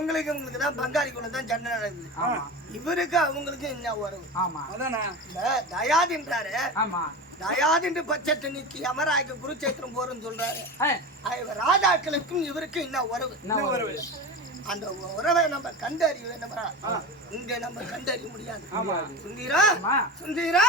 அவங்களுக்கு உங்களுக்கு தான் பங்காளிக்குள்ள தான் சண்டை நடக்குது. இவருக்கு அவங்களுக்கு என்ன உறவு? தயாதின்றாரு. தயாதின்று பட்சத்தை நீக்கி அமராய்க்கு குருச்சேத்திரம் போறன்னு சொல்றாரு. ராஜாக்களுக்கும் இவருக்கும் என்ன உறவு? அந்த உறவை நம்ம கண்டறிய வேண்டுமா? இங்க நம்ம கண்டறிய முடியாது. சுந்தீரா சுந்தீரா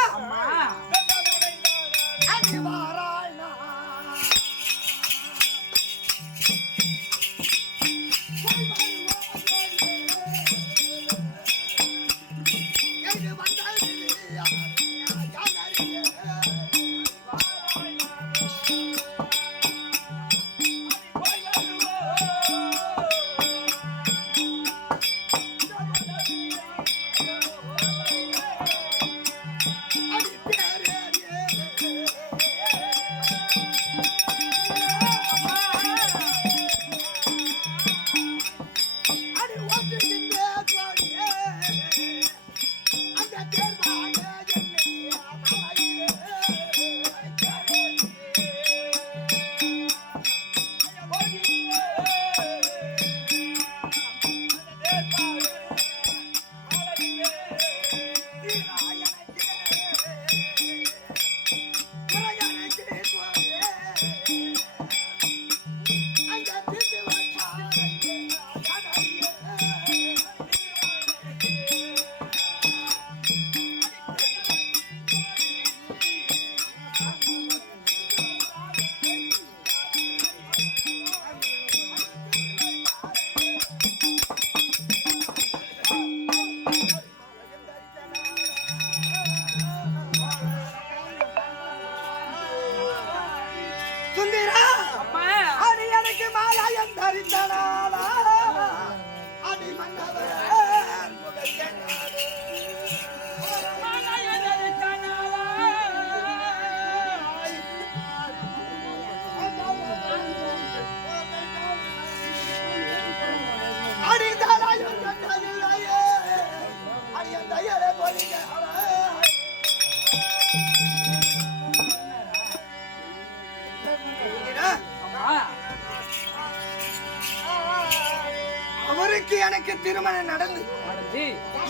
அவருக்கு எனக்கு திருமணம் நடந்து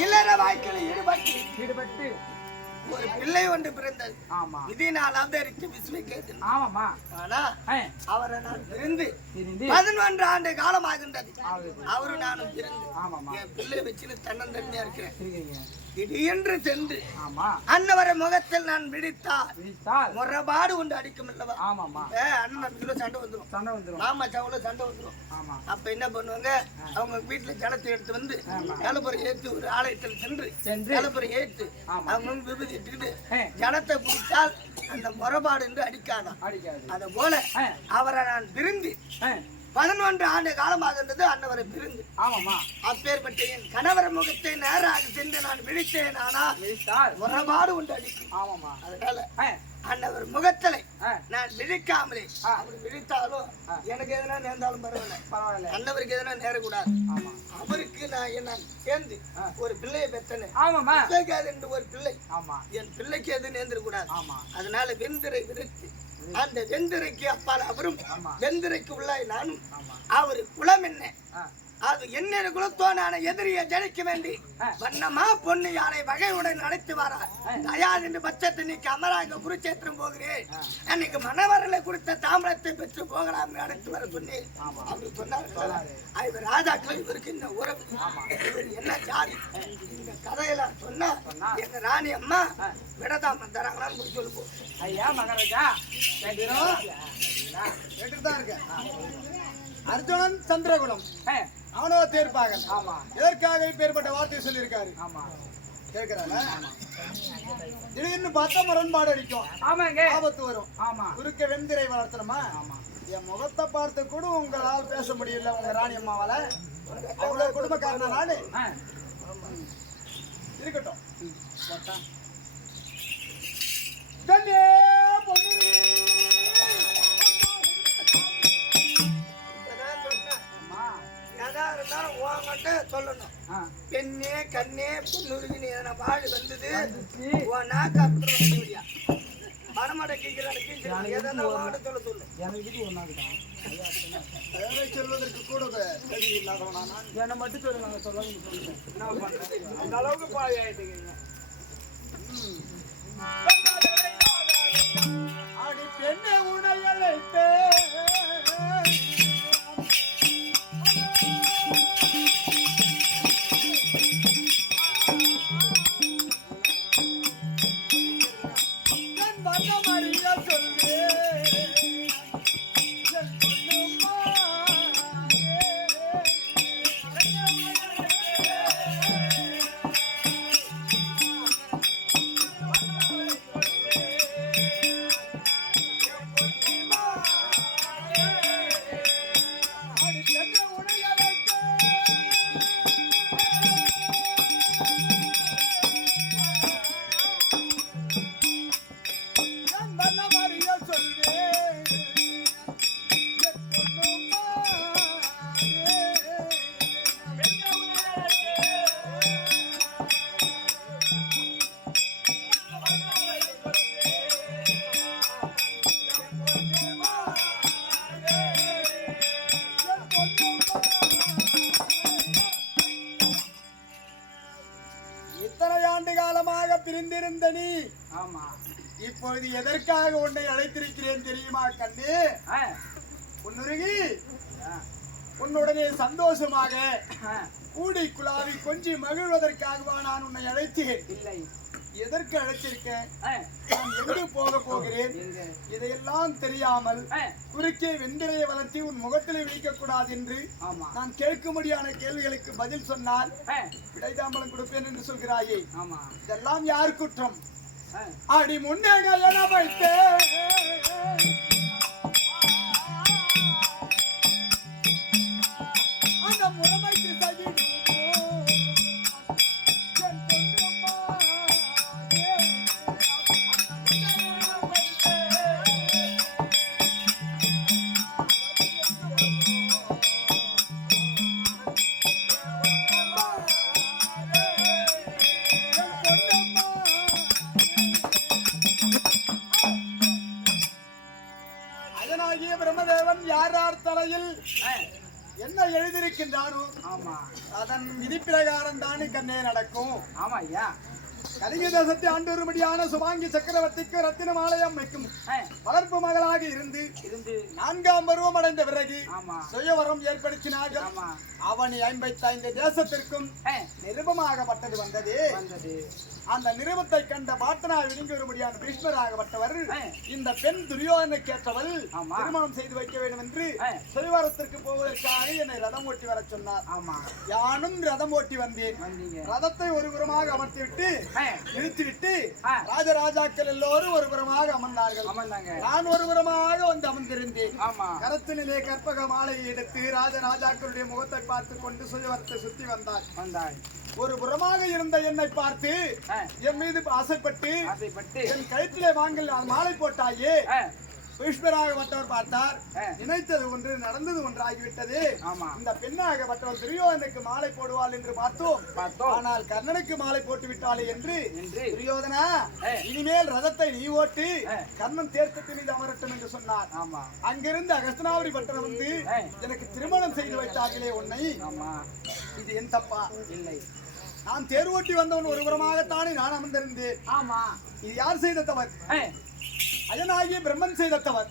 இல்லற வாழ்க்கையில் ஈடுபட்டு ஒரு பிள்ளை ஒன்று பிறந்தது. இது நான் அவதரித்து விஸ்வகேதன். ஆனா அவரை நான் பிரிந்து 11 ஆண்டு காலமாகின்றது. அவரு நானும் பிரிந்து என் பிள்ளை வச்சு தன்னந்தன்மையா இருக்கிறேன். திடீரென்று சென்று அன்னவரை முகத்தில் நான் விழித்தால் முறைபாடு ஒன்று அடிக்கும் அல்லவா? அண்ணன் சண்டை வந்துடும், மாமா சவுல சண்டை வந்துடும். அப்ப என்ன பண்ணுவாங்க, அவங்க வீட்டுல ஜலத்தை எடுத்து வந்து ஜலப்புறம் ஏத்து ஒரு ஆலயத்தில் சென்று ஜலப்புறம் ஏத்து அவங்க விபதி எடுத்துக்கிட்டு ஜலத்தை குடித்தால் அந்த முறைபாடு என்று அடிக்காதான். அத போல அவரை நான் விரும்பி 11 ஆண்டு காலமாகின்றது அன்னவரை பிரிந்து. அப்பேற்பட்ட என் கணவர் முகத்தை நேராக சென்று நான் விழித்தேன். ஆனால் முறைபாடு உண்டு அடிக்கும். அதனால அன்னவர் முகத்தலை நான் விழிக்காமலே அவர் விழித்தாலும் எனக்கு எதனா நேர்ந்தாலும் பரவாயில்ல, அன்னவருக்கு எதனா நேரக்கூடாது. அவருக்கு நான் என்ன சேர்ந்து ஒரு பிள்ளையை பெற்றேன். என்று ஒரு பிள்ளை, என் பிள்ளைக்கு எது நேர்ந்துடக்கூடாது. அதனால வெந்திரை விரித்து அந்த வெந்திரைக்கு அப்பால் அவரும் வெந்திரைக்கு உள்ளாய் நானும் அவரு குலம் என்ன அது என்ன குலத்தோனான எதிரியை ஜனிக்க வேண்டி வண்ணமா பொண்ணு யானை வகையுடன் நடத்தி வாரார். தயார் என்று பட்சத்தை நீக்கு அமராக குருச்சேத்திரம் போகிறேன், அன்னைக்கு மணவரலை கொடுத்த தாமிரத்தை பெற்று போகலாம் அழைத்து வர சொன்னேன் அப்படி சொன்னார். இவர் ராஜாக்கள் இவருக்கு இந்த உறவு, இவர் என்ன ஜாதி இந்த கதையெல்லாம் சொன்னா எங்க ராணி அம்மா விடதாம தராங்களான்னு சொல்லுவோம். ஐயா மகாராஜா கேட்டுதான் இருக்க. அர்ஜுனன் சந்திரகுலம் அவனோ தேர்ப்பாக எதற்காக பேர்பட்ட வார்த்தையை சொல்லியிருக்காரு. திடீர்னு பார்த்தா முரண்பாடு அடிக்கும், ஆபத்து வரும். குறுக்க வெந்திரை வளர்த்தணுமா? என் முகத்தை பார்த்து கூட உங்களால் பேச முடியல உங்க ராணி அம்மாவால. அவ்வளவு குடும்பக்காரனா நானு இருக்கட்டும். சொல்லணும் பெண்ணே கண்ணே பொண்ணுருகின்னு எதனா வாழ் வந்தது சொல்வதற்கு கூட என்னை மட்டும் சொல்லு, நாங்க சொல்ல அந்த அளவுக்கு பாவி ஆயிட்டுங்க. அடி பெண்ணை உணையழைத்தே பிரிந்திருந்த நீ இப்பொழுது எதற்காக உன்னை அழைத்திருக்கிறேன் தெரியுமா கண்ணு? உன்னுருகி உன்னுடனே சந்தோஷமாக கூடி குழாவி கொஞ்சி மகிழ்வதற்காகவா நான் உன்னை அழைத்தேன்? இல்லை. எதற்கு அழைத்திருக்கேன்? நான் எங்கு போக போகிறேன் இதையெல்லாம் தெரியாமல் குறுக்கே வெந்திரையை வளர்த்தி உன் முகத்திலே வைக்க கூடாது என்று நான் கேட்கும்படியான கேள்விகளுக்கு பதில் சொன்னால் விடைதாம்பலம் கொடுப்பேன் என்று சொல்கிறாயே, இதெல்லாம் யார் குற்றம்? அடி முன்னே என வைத்தேன் அந்த முறைமைக்கு சகி பிரம்மதேவன் யார் யார் தலையில் என்ன எழுதியிருக்கின்றானோ அதன் விதி பிரகாரம் தானே கண்ணே நடக்கும். ஆமா ஐயா. கலிங்க தேசத்தை ஆண்டு வரும்படியான சுபாங்கி சக்கரவர்த்திக்கு ரத்தின மாலயம் வைக்கும் வளர்ப்பு மகளாக இருந்து 4ஆம் பருவம் அடைந்த பிறகு சுயவரம் ஏற்படுத்தினார்கள். அவனை 55 தேசத்திற்கும் நிருபமாகப்பட்டது வந்தது. அந்த நிருபத்தை கண்ட பாட்டனா விழுங்கி வரும்படியான பீஷ்மராகப்பட்டவர் இந்த பெண் துரியோதனை கேட்டவள் திருமணம் செய்து வைக்க வேண்டும் என்று சுயவரத்திற்கு போவதற்காக என்னை ரதம் ஓட்டி வர சொன்னார். யானும் ரதம் ஓட்டி வந்தேன். ரதத்தை ஒரு புறமாக அமர்த்திவிட்டு நிறுத்திவிட்டு ராஜராஜாக்கள் எல்லோரும் ஒரு புறமாக அமர்ந்தார்கள். நான் ஒரு புறமாக வந்து அமர்ந்திருந்தேன். கரத்தினிலே கற்பக மாலையை எடுத்து ராஜராஜாக்களுடைய முகத்தை பார்த்து கொண்டு சுயவரத்தை சுத்தி வந்தாள். ஒரு புறமாக இருந்த என்னை பார்த்து என் மீது ஆசைப்பட்டு என் கழுத்திலே வாங்கல் மாலை போட்டாயே. பீஷ்மராகப்பட்டவர் பார்த்தார், நினைத்தது ஒன்று நடந்தது ஒன்று ஆகிவிட்டது. இந்த பெண்ணாகப்பட்டவர் துரியோதனுக்கு மாலை போடுவாள் என்று பார்த்தோம். ஆனால் கர்ணனுக்கு மாலை போட்டு விட்டாளே என்று துரியோதனா இனிமேல் ரதத்தை நீ ஓட்டு கர்ணன் தேர்க்கத்தின் மீது அமரட்டும் என்று சொன்னார். அங்கிருந்து அகஸ்தனாவரி பட்டணம் வந்து எனக்கு திருமணம் செய்து வைத்தார்களே உன்னை, இது என் தப்பா? இல்லை. நான் தேர் ஓட்டி வந்தவன் ஒரு புறமாகத்தானே நான் அமர்ந்திருந்தேன். இது யார் செய்த தவறு? அயனாகிய பிரம்மன் செய்த தவறு.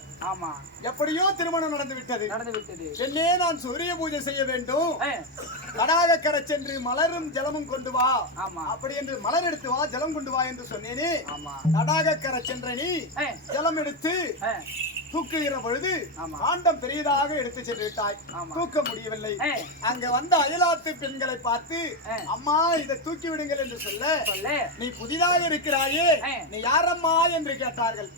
எப்படியோ திருமணம் நடந்து விட்டது. என்னே நான் சூரிய பூஜை செய்ய வேண்டும். தடாகக்கரை சென்று மலரும் ஜலமும் கொண்டு வா, அப்படி என்று மலர் எடுத்து வா, ஜலம் கொண்டு வா என்று சொன்னேனே. தடாகக்கரை சென்ற நீ ஜலம் எடுத்து தூக்குகிற பொழுது காண்டம் பெரியதாக எடுத்து சென்று விட்டாய். தூக்க முடியவில்லை. அங்க வந்த அயலாத்து பெண்களை பார்த்து அம்மா இதை தூக்கி விடுங்கள் என்று சொல்ல, நீ புதிதாக இருக்கிறாயே, நீ யாரம்மா என்று கேட்டார்கள்.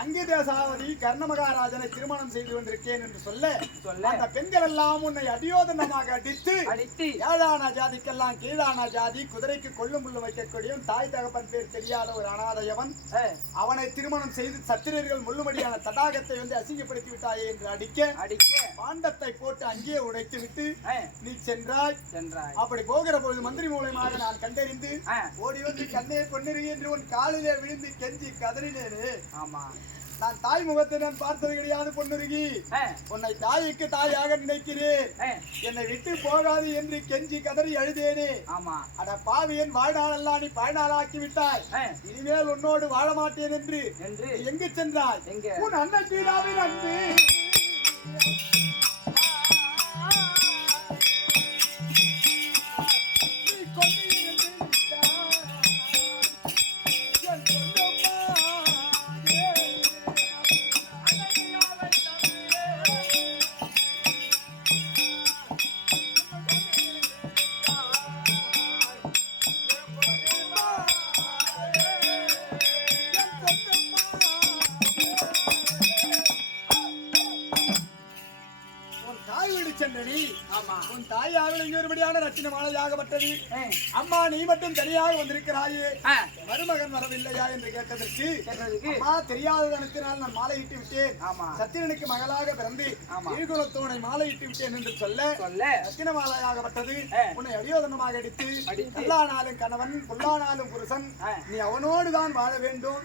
அங்கு தேசாவதி கர்ண மகாராஜனை திருமணம் செய்து கொண்டிருக்கேன் என்று சொல்ல, அந்த பெண்கள் எல்லாம் உன்னை அடியோதனமாக அடித்து ஏழான ஜாதிக்கெல்லாம் கீழான ஜாதி, குதிரைக்கு கொள்ளும் புல்லு வைக்கக்கூடிய தாய் தகப்பன் பேர் தெரியாத ஒரு அனாதையவன், அவனை திருமணம் செய்து சத்திரர்கள் முள்ளுமடியான தடாகத்தை பாண்டத்தை வந்து அசிங்கப்படுத்தி விட்டாயே என்று அடிக்க பாண்டத்தை போட்டு அங்கேயே உடைத்து விட்டு நீ சென்றாய். அப்படி போகிற பொழுது மந்திரி மூலமாக நான் கண்டறிந்து ஓடி வந்து கண்ணே பொன்னிரு என்று உன் காலிலே விழுந்து கெஞ்சி கதறினேனே. ஆமா, நான் தாய் முகத்தை நான் பார்த்தது கிடையாது பொன்னுருகி. உன்னை தாய்க்கு தாயாக நினைக்கிறேன், என்னை விட்டு போகாது என்று கெஞ்சி கதறி அழுதேனே. ஆமா, அட பாவியன் வாழ்நாளெல்லாம் நீ பாழ்நாளாக்கி விட்டாய், இனிமேல் உன்னோடு வாழ மாட்டேன் என்று எங்கு சென்றாய்? உன் அண்ணன் பீடாவின் அன்பு உன் தாயாக இங்கொருபடியான ரத்தின மாலையாகப்பட்டது. அம்மா நீ மட்டும் தனியாக வந்திருக்கிறாயே, மருமகன் வரவில்லையா என்று கேட்டதற்கு அம்மா தெரியாததனத்தினால் நான் மாலையிட்டு விட்டேன், சத்திரனுக்கு மகளாக பிறந்து ஈகுலத்தோனை மாலையிட்டு விட்டேன் என்று சொல்ல ரத்தின மாலையாகப்பட்டது. உன்னை அடியோதனமாக அடித்து எல்லானாலும் கணவன் புல்லானாலும் புருஷன், நீ அவனோடுதான் வாழ வேண்டும்.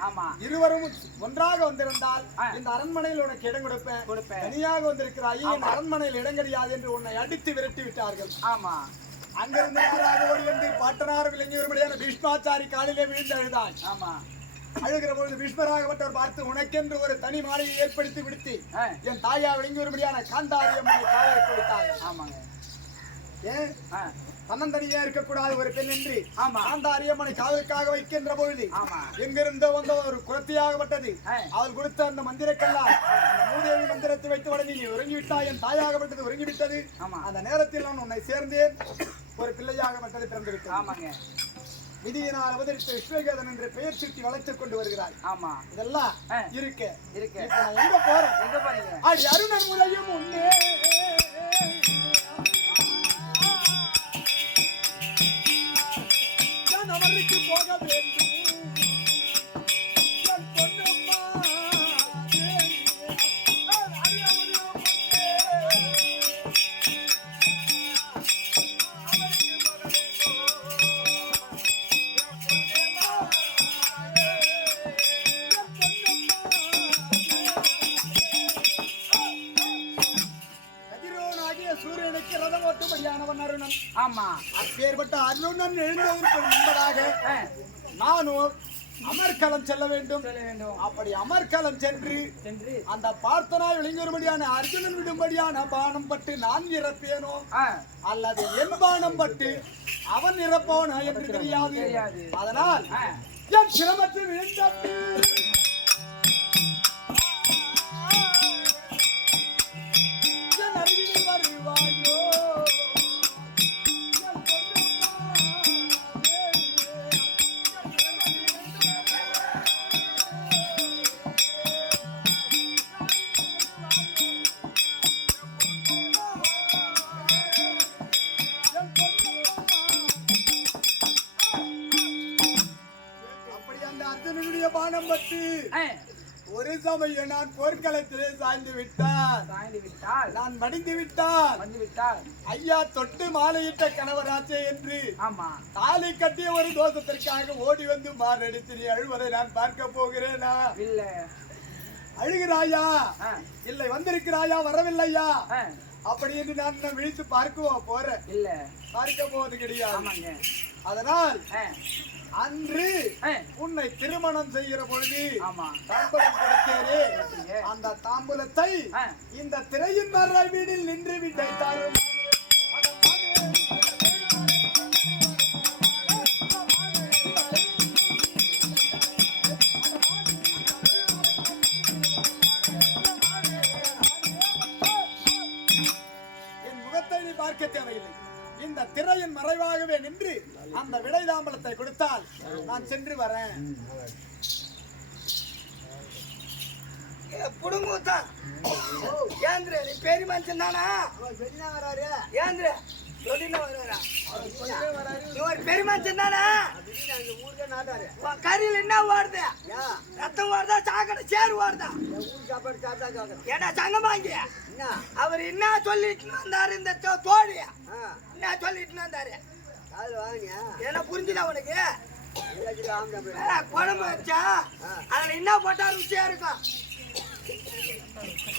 இருவரும் ஒன்றாக வந்திருந்தால் இந்த அரண்மனையில் உனக்கு இடம் கொடுப்பேன், தனியாக வந்திருக்கிறாயே இந்த அரண்மனையில் இடம் கிடையாது என்று உன்னை அடித்து விரட்டி விட்டார்கள். ஆமா, அங்கிருந்து ஓடி வந்து பாட்டனார் விளங்கியவருடைய பீஷ்மாச்சாரி காலிலே விழுந்து அழுதான். ஆமா, அழுகிற பொழுது பீஷ்மராகப்பட்டவர் பார்த்து உனக்கென்று ஒரு தனி மாலையை ஏற்படுத்தி விடுத்து என் தாயா விளங்கியவருடைய காந்தாரி அம்மனை காவலுக்கு விட்டார். ஆமாங்க, ஏன் தன்னந்தனியா இருக்கக்கூடாது ஒரு பெண் என்று காந்தாரி அம்மனை காவலுக்காக வைக்கின்ற பொழுது எங்கிருந்தோ வந்த ஒரு குரத்தியாகப்பட்டது. அவள் கொடுத்த அந்த மந்திரக்கெல்லாம் அந்த மூதேவி மந்திரத்தை வைத்து உடனே நீ உறங்கிவிட்டாய், என் தாயாகப்பட்டது உறங்கிவிட்டது. அந்த நேரத்தில் நான் உன்னை சேர்ந்தேன், ஒரு பிள்ளையாகப்பட்டது பிறந்திருக்கிறது. விதியினால் அவதரித்த விஸ்வகேதன் என்று பெயர் சுற்றி வளர்த்துக் கொண்டு வருகிறார். ஆமா, இதெல்லாம் இருக்கு. எங்க போறேன் அருணன் முறையும் உண்டே அவருக்கு போக வேண்டும். சூரியனுக்கு ரதம் ஓட்டும்படியானவன் அருணன். ஆமா, அப்பேற்பட்ட அருணன் எழுந்ததற்கு முன்பதாக நானும் அமர்கலம் செல்ல வேண்டும். அப்படி அமர்கலம் சென்று அந்த பார்த்தனாய் விளங்கும்படியான அர்ஜுனன் விடும்படியான பானம் பட்டு நான் இறப்பேனோ அல்லது என் பானம் பட்டு அவன் இறப்போனா என்று தெரியாது. அதனால் என் சிரமத்தில் விழுந்த பானம் பட்டு ஒரு சமயம் நான் போர்க்களத்திலே சாய்ந்து விட்டால் நான் மடிந்து விட்டால் ஐயா தொட்டு மாலையிட்ட கணவராச்சே என்று தாலி கட்டிய ஒரு தோஷத்திற்காக ஓடி வந்து மாரடித்து நீ அழுவதை நான் பார்க்க போகிறேனா? இல்ல. அழுகிறாயா? இல்லை. வந்திருக்கிறாயா? வரவில்லையா? அப்படி என்று நான் விழித்து பார்க்கவோ போறேன்? இல்ல, பார்க்க போவது கிடையாது. அதனால் அன்று உன்னை திருமணம் செய்கிற பொழுது தாம்பூலம் கொடுத்தேனே, அந்த தாம்பூலத்தை இந்த திரையின் மறைவீடில் நின்று விட்டாரும். என் முகத்தை நீ பார்க்க தேவையில்லை, இந்த திரையின் மறைவாகவே நின்று அந்த விடை தாம்பலத்தை கொடுத்தால் நான் சென்று வரேன். புடுங்கூத்தான் ஏந்திர நீ பெரிய மனுஷன் தானா? ஏந்திர ஒரு பெருமாச்சன் தானே கறியில் என்ன ஓடுது ரத்தம் ஓடுதா சாக்கடை சேரு ஓடுதா ஏடா சங்கமாங்க அவர் என்ன சொல்லிட்டு வந்தாரு இந்த தோழிய என்ன சொல்லிட்டு வந்தாரு என்ன புரிஞ்சுல அவனுக்கு குழம்பு வச்சா அதுல என்ன போட்டா ருசியா இருக்கும்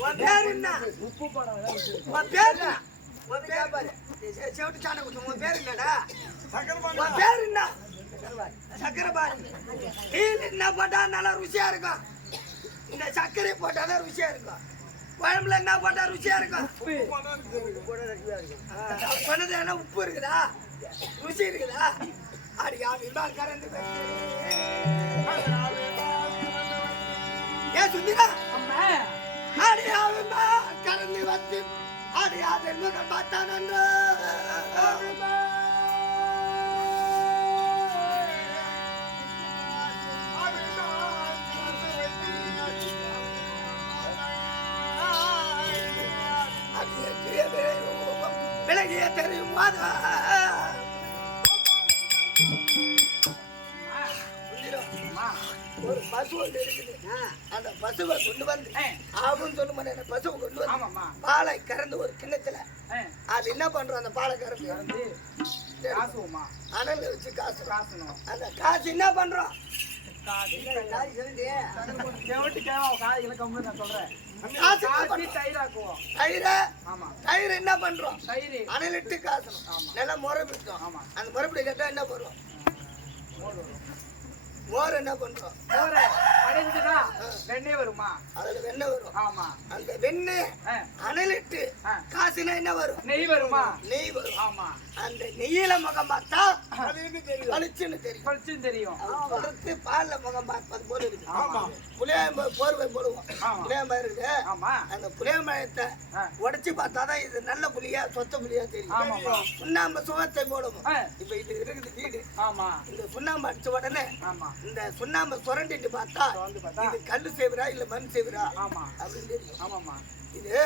உன் பேர் என்ன உன் பேர் செவிட்டு சாணம் குடிச்சு உன் பேர் என்னடா உன் பேர் என்ன சக்கரைபாணி டீல் என்ன போட்டா நல்லா ருசியா இருக்கும் இந்த சர்க்கரை போட்டாதான் ருசியா இருக்கும் குழம்புல என்ன போட்டா ருசியா இருக்கும் சொன்னது என்ன உப்பு இருக்குதா ருசி இருக்குதா அடியா விமான் கறந்து ஏன் சுந்திரா அடியா விமான் கறந்து வந்து அடியா தென்முகம் பார்த்தான் என்று விலகிய தெரியும் ஒரு பசு ஒன்று இருக்குது அந்த பசுவை கொண்டு வந்து ஆகும் சொல்லுமா பசுவை கொண்டு வந்து பாலை கறந்து ஒரு கிண்ணத்துல அது என்ன பண்றோம் அந்த பாலை கறந்து அனல் வச்சு காசு அந்த காசு என்ன பண்றோம் என்ன பண்றோம் அனலிட்டு காசணும் நல்லா முறை பிடிக்கும் அந்த முறைப்படி கேட்டா என்ன பண்ணுவோம் மோர் என்ன பண்றோம் வெண்ணெய் வருமா அதுல வெண்ணெய் வரும் ஆமா அந்த வெண்ணெய் அனலிட்டு காசுனா என்ன வரும் நெய் வருமா நெய் வரும் ஆமா அந்த நெய்யில முகம் பார்த்தா பளிச்சுன்னு தெரியும் சொல்றது பால்ல முகம் பார்ப்பது போல இருக்கு புளியாம்பு போர்வை போடுவோம் புளியாம்பா இருக்குது அந்த புளியாம்பழத்தை உடைச்சு பார்த்தாதான் இது நல்ல புளியா சொத்த புளியா தெரியும் சுண்ணாம்பு சுவத்தை போடுவோம் இப்ப இது இருக்குது வீடு இந்த சுண்ணாம்பு அடிச்ச உடனே இந்த சுண்ணாம்பு சுரண்டிட்டு பார்த்தா இது கல்லு சேவரா இல்ல மண் சேவரா அப்படின்னு தெரியும் இது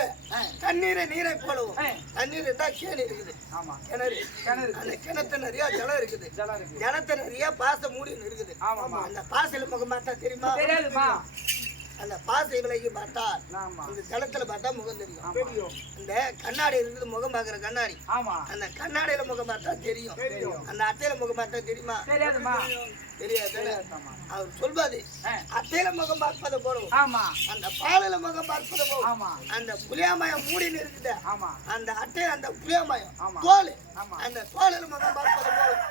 தண்ணீரை நீரை போடுவோம் தண்ணீர் இருந்தா கேணி இருக்குது கிணறு அந்த கிணத்து நிறைய ஜலம் இருக்குது ஜலத்தை நிறைய பாச மூடி இருக்குது அந்த பாசையில முகம் பார்த்தா தெரியுமா அந்த பாசை விலகி பார்த்தா இந்த ஜலத்துல பார்த்தா முகம் தெரியும் இந்த கண்ணாடி இருக்குது முகம் பாக்குற கண்ணாடி அந்த கண்ணாடியில முகம் பார்த்தா தெரியும் அந்த அட்டையில முகம் பார்த்தா தெரியுமா தெரியாது அவர் சொல்வாது அட்டையில முகம் பார்ப்பதை போடுவோம் அந்த பாலில முகம் பார்ப்பதை போடும் அந்த புளியாமயம் மூடின்னு இருக்குது அந்த அட்டையில அந்த புளியாமயம் தோல் அந்த தோலில முகம் பார்ப்பதை போடும்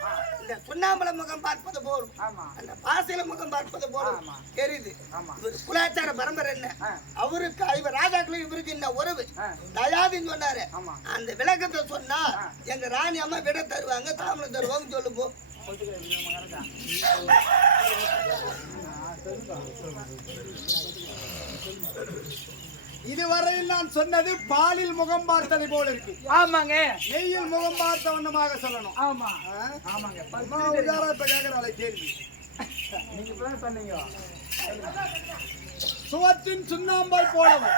இந்த சுண்ணாம்பல முகம் பார்ப்பது போடும் அந்த பாசையில முகம் பார்ப்பது போடும் தெரியுது இவர் குலாச்சார பரம்பரை என்ன அவருக்கு இவர் ராஜாக்களும் இவருக்கு இந்த உறவு தயாதின்னு சொன்னாரு அந்த விளக்கத்தை சொன்னா எங்க ராணி அம்மா விட தருவாங்க தாமரை தருவாங்க சொல்லு போ இதுவரையில் நான் சொன்னது பாலில் முகம் பார்த்ததை போல இருக்கு ஆமாங்க நெய்யில் முகம் பார்த்த வண்ணமாக சொல்லணும் ஆமாங்க கேக்குறாள் கேள்வி நீங்க சொன்னீங்க சுவத்தின் சுண்ணாம்பாய் போலவும்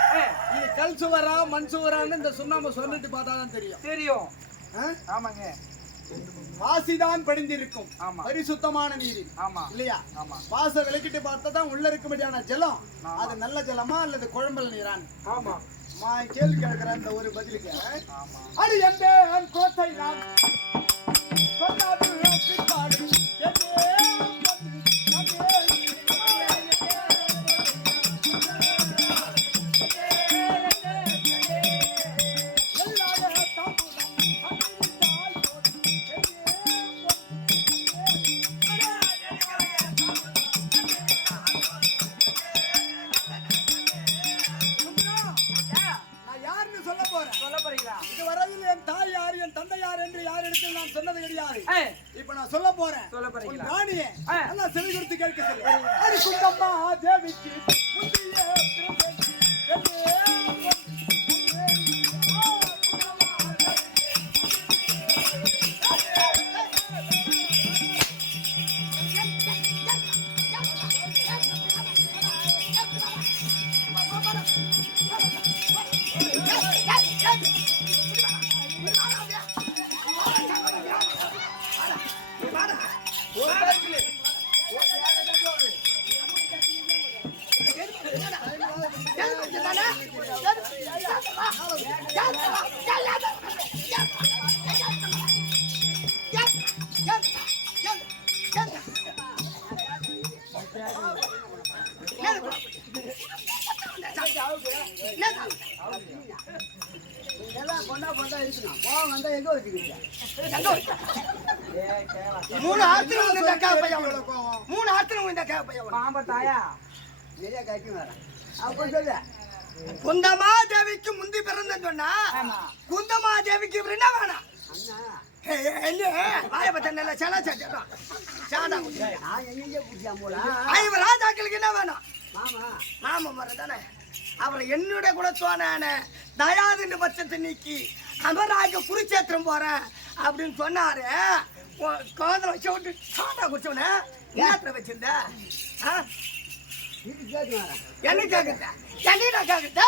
இது கல் சுவரா மண் சுவரான்னு இந்த சுண்ணாம்பு சொல்லிட்டு பார்த்தாதான் தெரியும் ஆமாங்க வாசிதான் படிந்திருக்கும் பரிசுத்தமான நீர் இல்லையா வாச விளக்கிட்டு பார்த்தா உள்ள இருக்கும்படியான ஜலம் அது நல்ல ஜலமா அல்லது குழம்பல் நீரான் கேள்வி கேட்கிற அந்த ஒரு பதிலுக்கு அது எந்த கோட்டை நான் சொன்னது கிடையாது. இப்ப நான் சொல்ல போறேன். ராணியே நல்லா செவி கொடுத்து கேட்க சொல்லு. அடி சுந்தம்மா தேவிக்கு முந்தியே எங்க வச்சுக்கிறீங்க? மூணு ஆத்துல இந்த கேவ பையன் 3 ஆத்துல இந்த கேவ பையன் மாம்பட்டாயா நிறைய கட்டி வரேன். அப்ப சொல்லு. குந்தமாதேவிக்கு முந்தி பிறந்தன்னு சொன்னா குந்தமாதேவிக்கு இவர் என்ன வேணாம்? வாய பத்த நல்ல சேலா சாட்டா சாடா நான் எங்கெங்கே பிடிச்சா போல ஐவர் ராஜாக்களுக்கு என்ன வேணும்? மாமா மாமா மரம் தானே. அவரை என்னுடைய குலத்தோனான தயாதுன்னு பட்சத்தை நீக்கி அமராக குருச்சேத்திரம் போறேன் அப்படின்னு சொன்னாரு. கோதலை வச்சு விட்டு சாண்டா குடிச்சவன ஏத்திர வச்சிருந்த இது கேட்டு வரேன். என்ன கேக்குறா? என்ன கேக்குறா?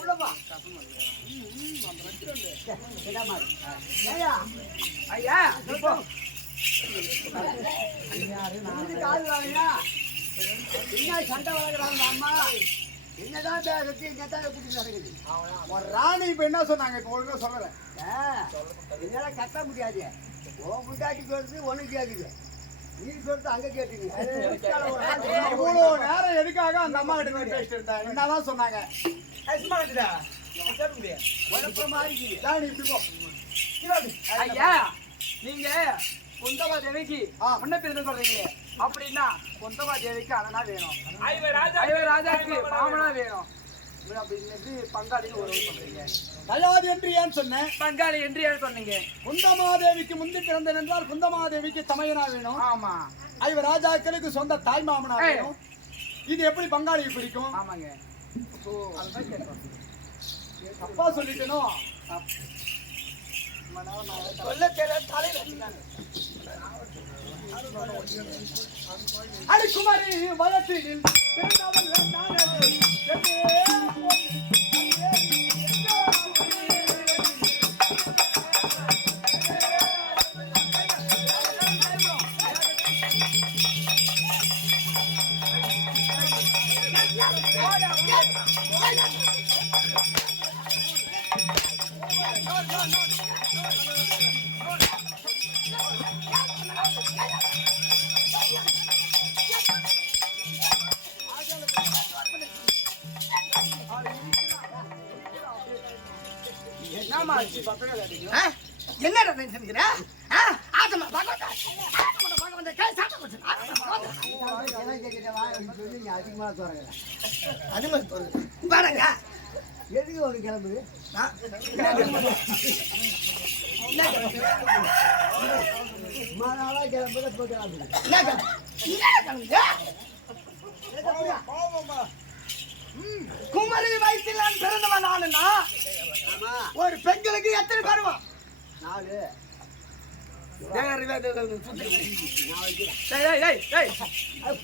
உள்ளப்பா ஐயா கால் வாங்கினா என்ன சண்டை வளர்க்குறாங்க அம்மா? என்னதான் கட்டி என்னதான் குடிச்சு நடக்குது? ஒரு ராணி இப்ப என்ன சொன்னாங்க? இப்ப ஒழுங்கா சொல்றேன். என்னால கட்ட முடியாது. ஓ முட்டாட்டி சொல்றது உனக்கு கேக்குது, நீ சொல்றது அங்க கேட்டுங்க. இவ்வளவு நேரம் எதுக்காக அந்த அம்மா கிட்ட போய் பேசிட்டு இருந்தா? என்னதான் சொன்னாங்க? ஐயா நீங்க குந்தமா தேவிக்கு முன்ன பேர் சொல்றீங்களே, அப்படின்னா குந்தமா தேவிக்கு அண்ணனா வேணும், ஐவர் ராஜாக்கு மாமனா வேணும் அப்படின்னு பங்காளின்னு ஒரு சொல்றீங்க. கல்லாது என்று ஏன் சொன்னேன்? பங்காளி என்று ஏன் சொன்னீங்க? குந்தமாதேவிக்கு முந்தி பிறந்தேன் என்றால் குந்தமாதேவிக்கு தமையனா வேணும். ஆமா. ஐவர் ராஜாக்களுக்கு சொந்த தாய் மாமனா வேணும். இது எப்படி பங்காளிக்கு பிடிக்கும்? ஆமாங்க. அதுதான் கேட்கணும். தப்பா சொல்லிட்டேனோ? சொல்ல தெரியல தலையில அடிக்குமாரி வயற்றில் பிறந்தவள் நானே. என்னடா நினைச்சுக்கிற? ஆத்தமா பகவதா பகவதா கை சாட்ட போச்சு. அதிகமா சொல்றேன். அது மாதிரி தோணுது பாருங்க. எதுக்கு ஒரு கிளம்புது? மறுநாளா கிளம்புது இப்போ கிளம்புது. குமரி வயசில் நான் பிறந்தவன் நானுன்னா ஒரு பெண்களுக்கு எத்தனை பருவம்? 4.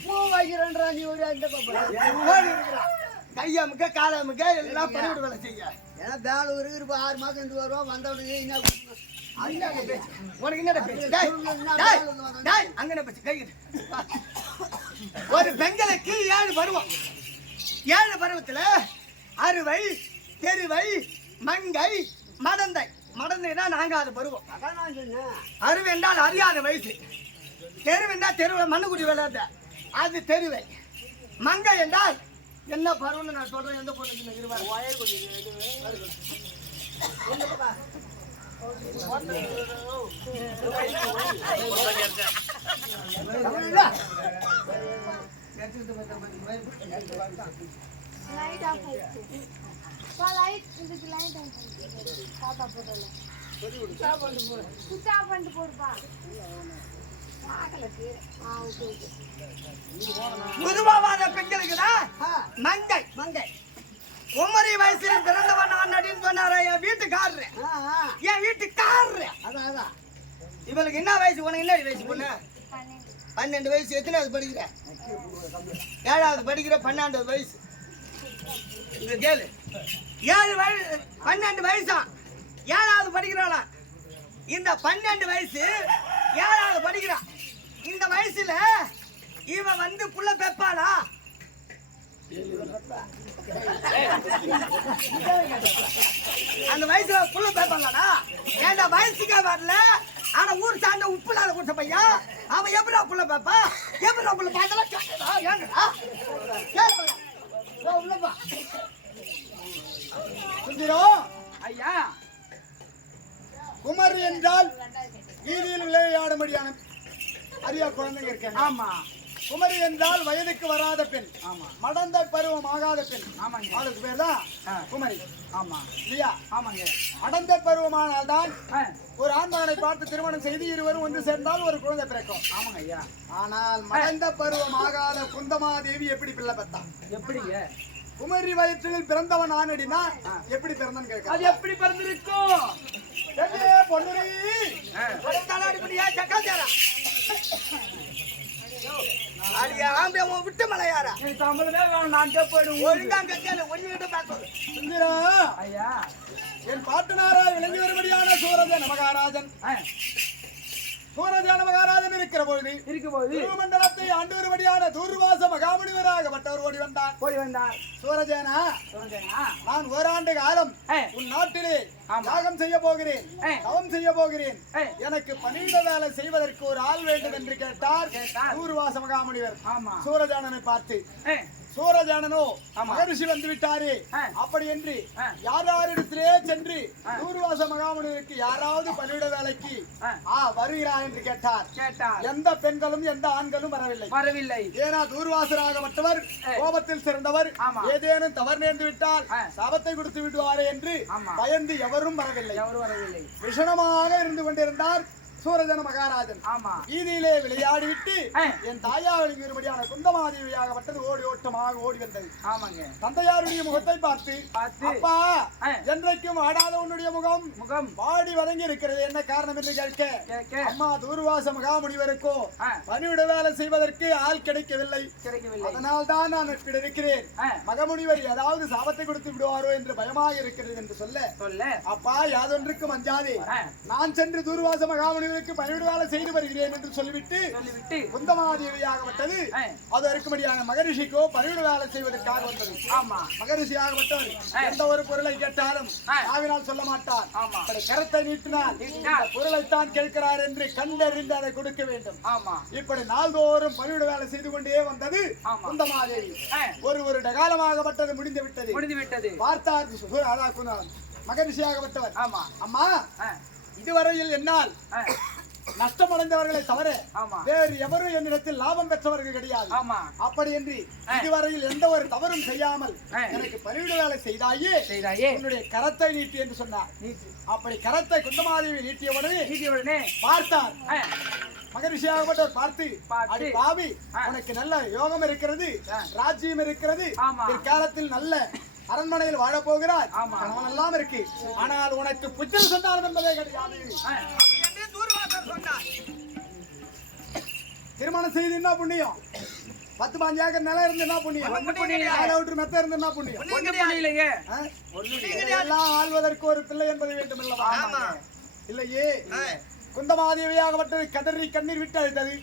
பூ வைக்கிறேன்றா நீ ஒரு அந்த கையமுக்க காலமுக்க எல்லாம் பண்ணிவிட வேலை செய்ய. ஏன்னா பெங்களூருக்கு இப்போ 6 மாதம் இருந்து வருவோம். வந்தவனுக்கு உனக்கு என்ன பேச்சு? அங்கே பேச்சு கை ஒரு பெண்களுக்கு 7 பருவம். 7 பருவத்துல அறுவை, தெருவை, மங்கை, மடந்தை. மடந்தைனா 4வது பருவம். அறுவை என்றால் அறியாத வயசு. தெருவு என்றால் தெருவை மண்ணுக்குடி விளையாட அது தெருவை. மங்கை என்றால் என்ன பருவம்னு நான் சொல்றேன். எந்த பொண்ணுக்கு லைட் ஆஃப் ஆயிடுச்சு. லைட் இதுக்கு லைட் ஆன் பண்ணு. பாப்பா போடல. சுவிட்ச் ஆஃப் பண்ணிட்டு போடுப்பா. ஆகலக்கு. Okay okay. முதுவாத பெண்களுக்குனா மங்கை. மங்கை குமரி வயசுல பிறந்தவன் நான் அப்படின்னு சொன்னார. என் வீட்டுக்காரரு. என் வீட்டுக்காரரு. அதான் இவளுக்கு என்ன வயசு? உனக்கு என்ன வயசு பொண்ணு? 12 வயசு. எத்தனாவது படிக்கிற? 7வது படிக்கிற. 12வது வயசு. இங்க கேளு. 7 வயசு 12 வயசா? 7வது படிக்கிறாளா? இந்த 12 வயசு 7வது படிக்கிறா. இந்த வயசுல இவ வந்து புள்ள பெப்பாளா? அந்த வயசுல புள்ள பெப்பாளா? ஏன்டா வயசுக்கே வரல. ஆனா ஊர் சார்ந்த உப்பு இல்லாத குடிச்ச பையன் அவன் எப்படா புள்ள பெப்பா? எப்படா புள்ள பார்த்தலாம் கேட்டா? ஏன்டா உள்ளப்பா ஐயா குமரி என்றால் வீதியில் விளையாடும்படியான அரியா குழந்தைங்க இருக்காங்க. ஆமா. குமரி என்றால் வயதுக்கு வராத பெண். ஆமா. மடந்த பருவம் ஆகாத பெண். ஆமாங்க. அவளுக்கு பேர் தான் குமரி. ஆமா இல்லையா? ஆமாங்க. அடந்த பருவமானால் தான் ஒரு ஆண்மகனை பார்த்து திருமணம் செய்து இருவரும் ஒன்று சேர்ந்தால் ஒரு குழந்தை பிறக்கும். ஆமாங்க ஐயா. ஆனால் மடந்த பருவம் ஆகாத குந்தமாதேவி எப்படி பிள்ளை பெற்றா? எப்படிங்க? குமரி வயிற்றில் பிறந்தவன் ஆனடினா எப்படி பிறந்தன்னு கேட்க. அது எப்படி பிறந்திருக்கும்? பொன்னுரி விட்டு மலையாரா தமிழே நான் போயிடுவோம். ஒழுங்காங்க ஒழுங்கிட்ட பார்க்கணும். சுந்தரா ஐயா, என் பாட்டனாரா விளங்கி வரும்படியான சூரஜ மகாராஜன் சூரஜான மகாராஜன் இருக்கிற பொழுது திருமண்டலத்தை ஆண்டு வரும்படியான தூர்வாச மகாமுனிவராகப்பட்டவர் ஓடி வந்தார். சூரஜேனா, நான் ஓராண்டு காலம் உன் நாட்டிலே யாகம் செய்ய போகிறேன், தவம் செய்ய போகிறேன். எனக்கு பணியிட வேலை செய்வதற்கு ஒரு ஆள் வேண்டும் என்று கேட்டார் தூர்வாச மகாமுனிவர். சூரஜானனை பார்த்து, சூரஜானனோ மகரிஷி வந்து விட்டாரே, அப்படி என்று யாரிடத்திலே சென்று தூர்வாச மகாமுனிவருக்கு யாராவது பணியிட வேலைக்கு வருகிறார் என்று கேட்டார். எந்த பெண்களும் எந்த ஆண்களும் வரவில்லை. ஏன்னா தூர்வாசராகப்பட்டவர் கோபத்தில் சிறந்தவர். ஏதேனும் தவறு நேர்ந்து விட்டால் சாபத்தை கொடுத்து விடுவாரே என்று பயந்து எவரும் வரவில்லை. விஷணமாக இருந்து கொண்டிருந்தார் சூரஜன மகாராஜன். வீதியிலே விளையாடிவிட்டு என் தாயாவளிக்கு ஒருபடியான குந்தமாதேவியாகப்பட்டது ஓடி ஓட்டமாக ஓடி வந்தது. தந்தையாருடைய முகத்தை பார்த்து, அப்பா, என்றைக்கும் ஆடாத உன்னுடைய முகம் வாடி வதங்கி இருக்கிறது, என்ன காரணம் என்று கேட்க, அம்மா தூர்வாச மகாமுனிவருக்கோ பணிவிட வேலை செய்வதற்கு ஆள் கிடைக்கவில்லை, அதனால் தான் நான் இப்படி இருக்கிறேன். மகமுனிவர் ஏதாவது சாபத்தை கொடுத்து விடுவாரோ என்று பயமாக இருக்கிறது என்று சொல்ல, அப்பா யாதொன்றுக்கும் அஞ்சாதே, நான் சென்று தூர்வாச மகாமுனிவர் பணிவிட வேலை செய்து வருகிறேன் என்று சொல்லிவிட்டு குந்தமாதேவியாகப்பட்டது அது இருக்கும்படியான மகரிஷிக்கோ பணிவிட வேலை செய்வதற்காக வந்தது. மகரிஷியாகப்பட்டவர் எந்த ஒரு பொருளை கேட்டாலும் நாவினால் சொல்ல மாட்டார். கரத்தை நீட்டினால் பொருளைத்தான் கேட்கிறார் என்று கண்டறிந்து அதை கொடுக்க வேண்டும். இப்படி நாள்தோறும் பணிவிட வேலை செய்து கொண்டே வந்தது குந்தமாதேவி. ஒரு வருட காலமாகப்பட்டது முடிந்து விட்டது. பார்த்தார் மகரிஷியாகப்பட்டவர், அம்மா, இதுவரையில் என்னால் நஷ்டமடைந்தவர்களை தவிர வேறு எவரும் என்னிடத்தில் லாபம் பெற்றவர்கள் கிடையாது. அப்படி என்று இதுவரையில் எந்த ஒரு தவறும் செய்யாமல் எனக்கு பணிவிட வேலை செய்தாயே, உன்னுடைய கரத்தை நீட்டி என்று சொன்னார். அப்படி கரத்தை குந்தமாதேவி நீட்டியவுடனே பார்த்தார் மகரிஷியாகப்பட்டவர் பார்த்து, அடி பாவி, உனக்கு நல்ல யோகம் இருக்கிறது, ராஜ்யம் இருக்கிறது, காலத்தில் நல்ல அரண்மனையில் வாழ போகிறார், எல்லாம் இருக்கு, ஆனால் உனக்கு புத்தல் சந்தானம் என்பதே கிடையாது. திருமணம் செய்து என்ன புண்ணியம்? 10-15 ஏக்கர் நிலம் இருந்து என்ன புண்ணியம்? மெத்த இருந்து என்ன புண்ணியம்? எல்லாம் ஆள்வதற்கு ஒரு பிள்ளை என்பது வேண்டும் அல்லவா? இல்லையே. குந்தமாதேவியாகப்பட்டது கதறி கண்ணீர் விட்டு அழுத்தது.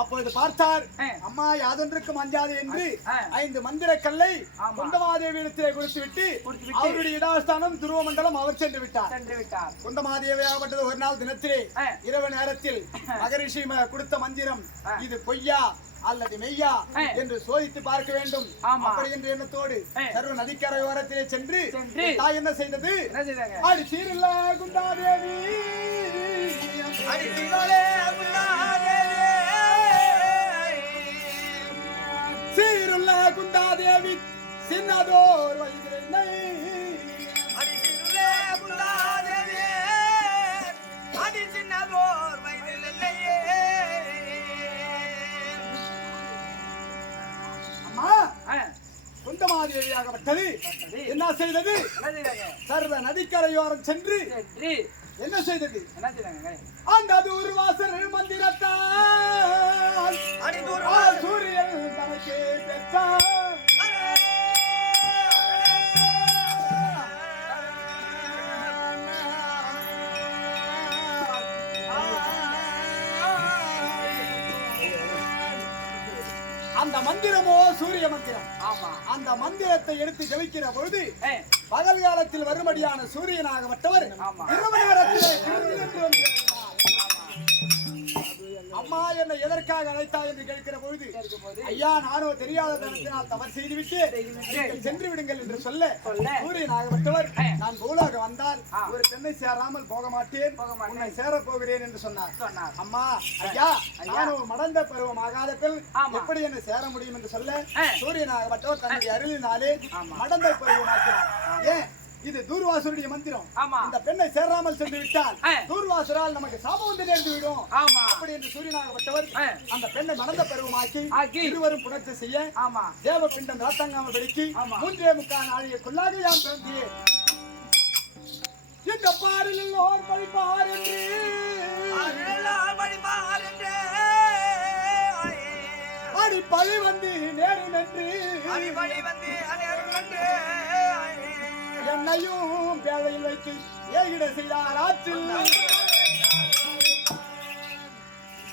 அப்பொழுது பார்த்தார், அம்மா யாதொன்றுக்கும் அஞ்சாது என்று 5 மந்திர கல்லை குந்தமாதேவியிடத்திலே கொடுத்து விட்டு அவருடைய இடாஸ்தானம் துருவமண்டலம் அவர் சென்று விட்டார். குந்தமாதேவியாகப்பட்டது ஒரு நாள் தினத்திலே இரவு நேரத்தில் மகரிஷி கொடுத்த மந்திரம் இது பொய்யா அல்லது மெய்யா என்று சோதித்து பார்க்க வேண்டும். அப்படி என்ற எண்ணத்தோடு சர்வ நதிக்கரை ஓரத்திலே சென்று தாய் என்ன செய்தது? அடி சீருள்ள குந்தாதேவி, சீருள்ள குந்தாதேவி சின்னதோர் வயதிலே, குந்தமாதேவியாகப்பட்டது என்ன செய்தது? சர்வ நதிக்கரையோரம் சென்று என்ன செய்தது? அந்த தூர்வாசர் மந்திரத்தால் சூரியன் தனக்கே பெற்றார். அந்த மந்திரமோ சூரிய மந்திரம். அந்த மந்திரத்தை எடுத்து ஜபிக்கிற பொழுது பகல் காலத்தில் வரும்படியான சூரியனாகப்பட்டவர் அம்மா என்னை எதற்கு எதற்காக அழைத்தாய் என்று கேட்கிற பொழுது ஐயா நானோ தெரியாத தனத்தினால் தவறு செய்துவிட்டு நீங்கள் சென்று விடுங்கள் என்று சொல்ல சூரியனாகப்பட்டவர் நான் பூலாக வந்தால் ஒரு பெண்ணை சேராமல் போக மாட்டேன் உன்னை சேரப் போகிறேன் என்று சொன்னார். அம்மா ஐயா நானும் மடந்த பருவம் ஆகாத பெண் எப்படி என்னை சேர முடியும் என்று சொல்ல சூரியனாகப்பட்டவர் தன்னுடைய அருளினாலே மடந்த பருவமாக்கினார். ஏன் இது தூர்வாசருடைய மந்திரம். இந்த பெண்ணை சேராமல் சென்று விட்டால் தூர்வாசரால் நமக்கு சாபம் வந்து நேர்ந்து விடும். அப்படி என்று சூரியனாகப்பட்டவர் அந்த பெண்ணை மணந்த பருவமாக்கி இருவரும் புணர்ச்சி செய்ய தேவ பிண்டம் ராத்தாங்காமல் வெடிக்கி 3.25 நாளைக்குள்ளாக யாம் பிறந்தேன். இந்த பாடலில் ஓர் படிப்பார் என்று அடி பழி வந்து நேரும் என்று என்னையும் பேழையில் வைத்து ஏகிட செய்தார் ஆற்றில்.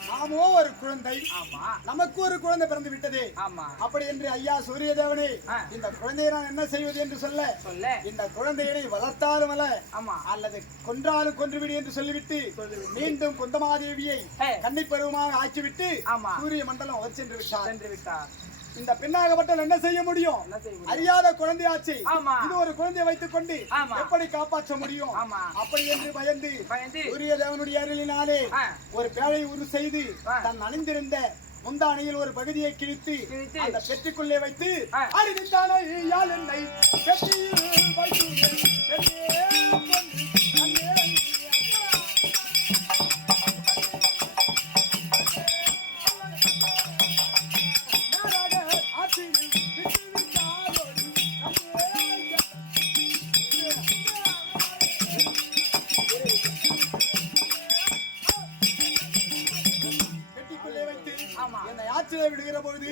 நாமோ ஒரு குழந்தை, நமக்கு ஒரு குழந்தை பிறந்து விட்டதே. அப்படி என்று ஐயா சூரிய தேவனே இந்த குழந்தையை நான் என்ன செய்வது என்று சொல்ல இந்த குழந்தையை வளர்த்தாலும் அல்ல அல்லது கொன்றாலும் கொன்றுவிடு என்று சொல்லிவிட்டு மீண்டும் குந்தமாதேவியை கன்னிப்பருவமாக ஆக்கிவிட்டு சூரிய மண்டலம் அவர் சென்று விட்டார். இந்த பெண்ணாகப்பட்டால் என்ன செய்ய முடியும்? அறியாத குழந்தையாச்சு, இது ஒரு குழந்தையை வைத்துக் கொண்டு எப்படி காப்பாற்ற முடியும்? அப்படி என்று பயந்து சூரிய தேவனுடைய அருளினாலே ஒரு பேழை உரு செய்து தன் அணிந்திருந்த முந்தானையில் ஒரு பகுதியை கிழித்து அந்த பெட்டிக்குள்ளே வைத்து அறிந்தானை யாழ் என்னை பெட்டியில் வைத்து விடுகிற பொழுது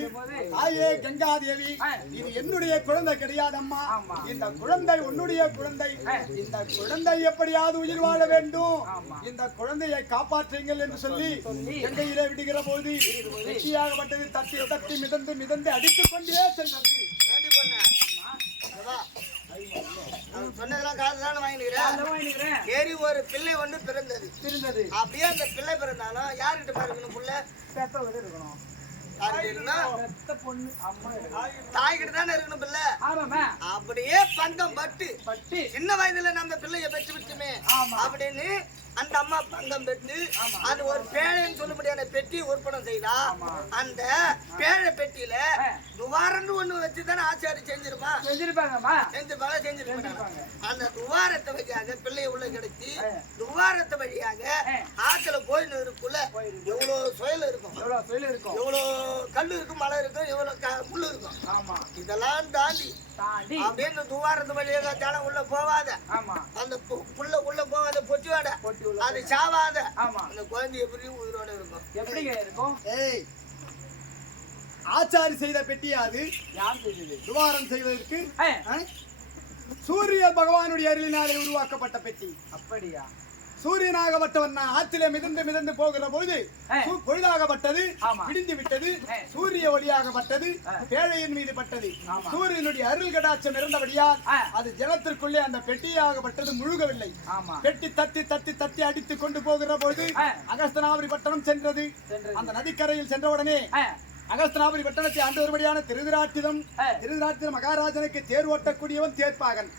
தாயே கங்காதேவி இது என்னுடைய குழந்தை கிடையாது அம்மா, இந்த குழந்தை உன்னுடைய குழந்தை, இந்த குழந்தை எப்படியாவது உயிர் வாழ வேண்டும், இந்த குழந்தையை காப்பாற்றுங்கள் என்று சொல்லி கங்கையிலே விடுகிற பொழுது வெற்றியாகப்பட்டது தட்டி தட்டி மிதந்து மிதந்து அடித்துக் கொண்டே சென்றது. சொன்னதெல்லாம் காதுதானே வாங்கிக்கிறேன். ஏறி ஒரு பிள்ளை ஒன்று பிறந்தது. அப்படியே அந்த பிள்ளை பிறந்தாலும் யாருக்கிட்ட பாருக்கணும்? புள்ள இருக்கணும், தாய்கிட்ட தானே இருக்கணும் பிள்ளை. அப்படியே பங்கம் பட்டு சின்ன வயதுல நம்ம பிள்ளைய பெற்று விட்டுமே அப்படின்னு அந்த அம்மா பங்கம் பெற்று அது ஒரு பேழைன்னு சொல்லப்படியான பெட்டி உற்பத்தி செய்தா அந்த பேழை பெட்டியில துவாரன்னு ஒண்ணு வச்சுதானே ஆச்சாரி செஞ்சிருப்பாங்க. அந்த துவாரத்தை வழியாக பிள்ளைய உள்ள கிடைச்சி துவாரத்தை வழியாக ஆத்துல கோயில் இருக்குள்ள எவ்வளவு சுயல் இருக்கும், எவ்வளவு கல்லு இருக்கும், மலை இருக்கும், எவ்வளவு முள்ளு இருக்கும். இதெல்லாம் தாண்டி அப்படியே இந்த துவாரத்து வழியாக ஜனம் உள்ள போவாத, அந்த புள்ள உள்ள போவாத பொட்டியோட அது சாவாத அந்த குழந்தை எப்படி உயிரோட இருக்கும்? எப்படி இருக்கும்? ஆச்சாரி செய்த பெட்டியாது துவாரம் செய்வதற்கு சூரிய பகவானுடைய அருளினாலே உருவாக்கப்பட்ட பெட்டி. அப்படியா? சூரியனாகப்பட்டவன் ஆற்றிலே மிதந்து மிதந்து போகிற பொழுது பொழுதாகப்பட்டது, விடிந்து விட்டது, சூரிய ஒளியாகப்பட்டது பேழையின் மீது பட்டது. சூரியனுடைய அருள் கடாட்சம் இருந்தபடியால் அது ஜலத்திற்குள்ளே அந்த பெட்டியாகப்பட்டது முழுகவில்லை. பெட்டி தத்தி தத்தி தத்தி அடித்துக் கொண்டு போகிற பொழுது அகஸ்தனாபுரி பட்டணம் சென்றது. அந்த நதிக்கரையில் சென்றவுடனே அகஸ்தனாபுரி பட்டணத்தை ஆண்டு வரும்படியான திருதராட்டிரம் மகாராஜனுக்கு தேர் ஓட்டக்கூடியவன் தேர்ப்பாகன்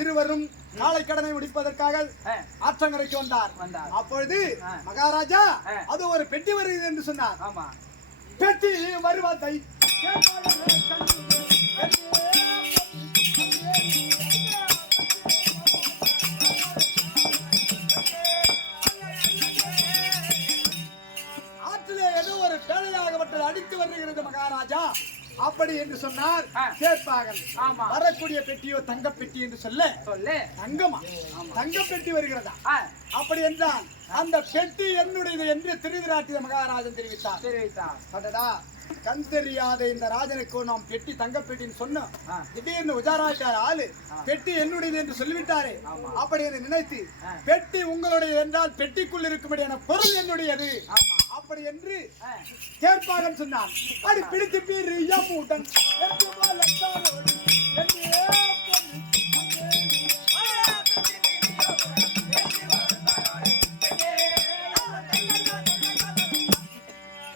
இருவரும் காலை கடனை முடிப்பதற்காக ஆற்றங்கரைக்கு வந்தார். அப்பொழுது மகாராஜா அது ஒரு பெட்டி வருகிறது என்று சொன்னார். பெட்டி வருவதை அடித்து வருகிறது மகாராஜா. அப்படி என்று சொன்னார் கேட்பார்கள். வரக்கூடிய பெட்டியோ தங்க பெட்டி என்று சொல்ல தங்கமா தங்க பெட்டி வருகிறதா? அப்படி என்றால் அந்த பெட்டி என்னுடையது என்று திருவிராட்டிய மகாராஜன் தெரிவித்தார். கண் தெரியாத இந்த ராஜனுக்கு நாம் பெட்டி தங்க பெட்டின்னு சொன்னோம். திடீர்னு உஜாராக்கார ஆளு பெட்டி என்னுடையது என்று சொல்லிவிட்டாரே. அப்படி என்று நினைத்து பெட்டி உங்களுடைய என்றால் பெட்டிக்குள் இருக்கும்படியான பொருள் என்னுடையது அப்படி என்று கேட்பாகன் சொன்னான். அடி பிடித்து பீர் யமுடன்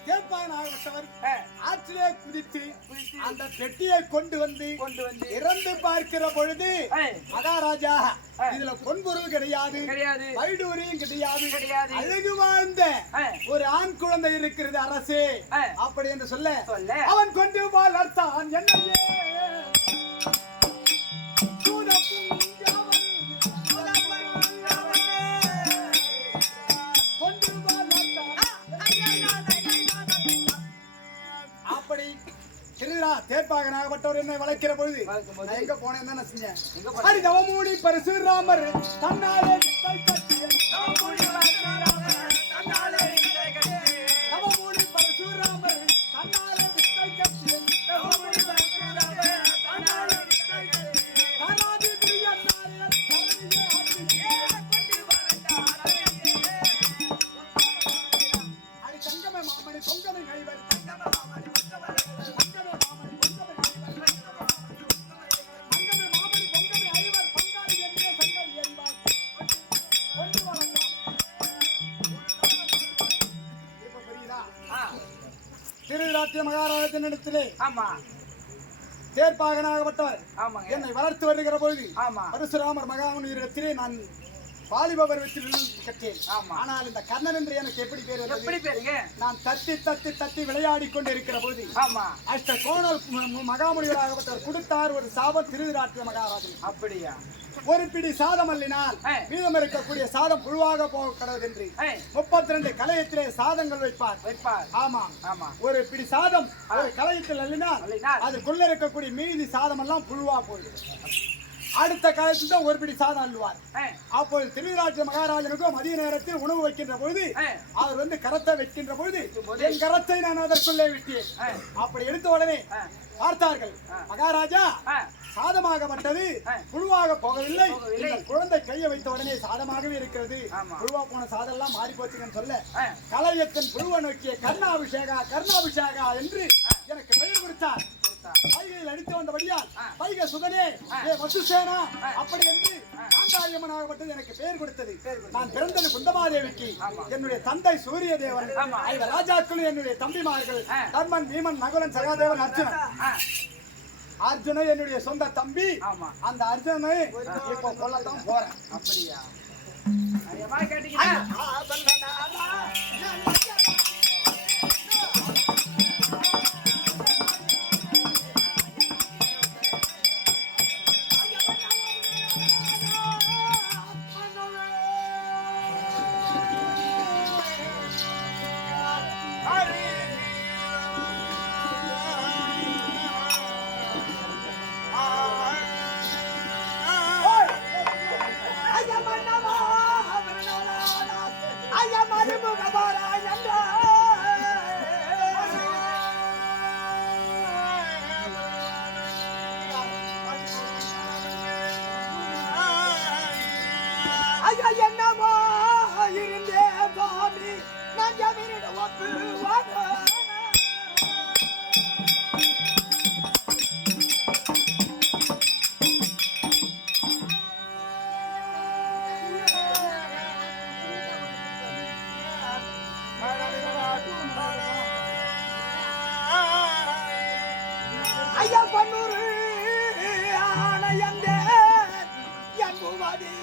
கேட்பாகன் பெட்டியை கொண்டு வந்து இறந்து பார்க்கிற பொழுது மகாராஜா இதுல பொன்பொருள் கிடையாது, வைடூரியம் கிடையாது, அழகு வாழ்ந்த ஒரு ஆண் குழந்தை இருக்கிறது அரசே அப்படி என்று சொல்ல அவன் கொண்டு வளர்த்தான் என்னையே அப்படி தேர்ப்பாகனாகப்பட்டவர் என்னை வளர்க்கிற பொழுது எங்க போனேன் தான் செஞ்சேன். ஹரிதவமூடி பரசுராமர் தன்னாலே மகாராஜனிடத்திலே தேர்ப்பாகனாகப்பட்டவர் என்னை வளர்த்து வருகிற பொழுது பரசுராமர் மகாமுனிவரிடத்திலே நான் வாலிப பருவத்தில் கற்றேன். ஆனால் இந்த கர்ணன் என்று எனக்கு எப்படி பேரு? நான் தத்தி விளையாடி கொண்டு இருக்கிற பொழுது அஷ்ட கோணல் மகாமுனிவராகப்பட்டவர் கொடுத்தார் ஒரு சாபம் திருவிராட்டிய மகாராஜன். அப்படியா? ஒரு பிடி சாதம் அள்ளினால் மீதம் இருக்கக்கூடிய சாதம் புழுவாக போக கடவுது என்று 32 கலையத்திலே சாதங்கள் வைப்பார். ஆமா, ஒரு பிடி சாதம் ஒரு கலையத்தில் அள்ளினால் அதுக்குள்ள இருக்கக்கூடிய மீதி சாதம் எல்லாம் புழுவா போயிடும். அடுத்த காலத்தில் தான் ஒரு பிடி சாதம் அள்ளுவார். அப்போது திருவிராஜ மகாராஜனுக்கும் மதிய நேரத்தில் உணவு வைக்கின்ற பொழுது அவர் வந்து கரத்தை வைக்கின்ற பொழுது என் கரத்தை நான் அதற்குள்ளே விட்டேன். அப்படி எடுத்த உடனே பார்த்தார்கள், மகாராஜா சாதமாகப்பட்டது புழுவாக போகவில்லை, குழந்தை கையை வைத்த உடனே சாதமாகவே இருக்கிறது, புழுவா போன சாதம் எல்லாம் மாறி போச்சுன்னு சொல்ல கலையத்தின் புழுவ நோக்கிய கர்ணாபிஷேகா என்று எனக்கு பெயர் கொடுத்தார். பைகையில் அடித்து வந்தபடியால் பைகை சுதனே வசுசேனா அப்படி என்று காந்தாரியம்மனாகப்பட்டது எனக்கு பெயர் கொடுத்தது. நான் பிறந்தது குந்தமாதேவிக்கு, என்னுடைய தந்தை சூரிய தேவன், ராஜாக்களும் என்னுடைய தம்பிமார்கள் தர்மன், பீமன், நகுலன், சகாதேவன், அர்ஜுனன் என்னுடைய சொந்த தம்பி. அந்த அர்ஜுனனை இப்போ கொல்லத்தான் போறேன். அப்படியா? என்னமோ இருந்தே பாமி நஞ்சமிரிட ஒப்பு ஐயா பன்னூறு ஆணையந்தே என்புமதி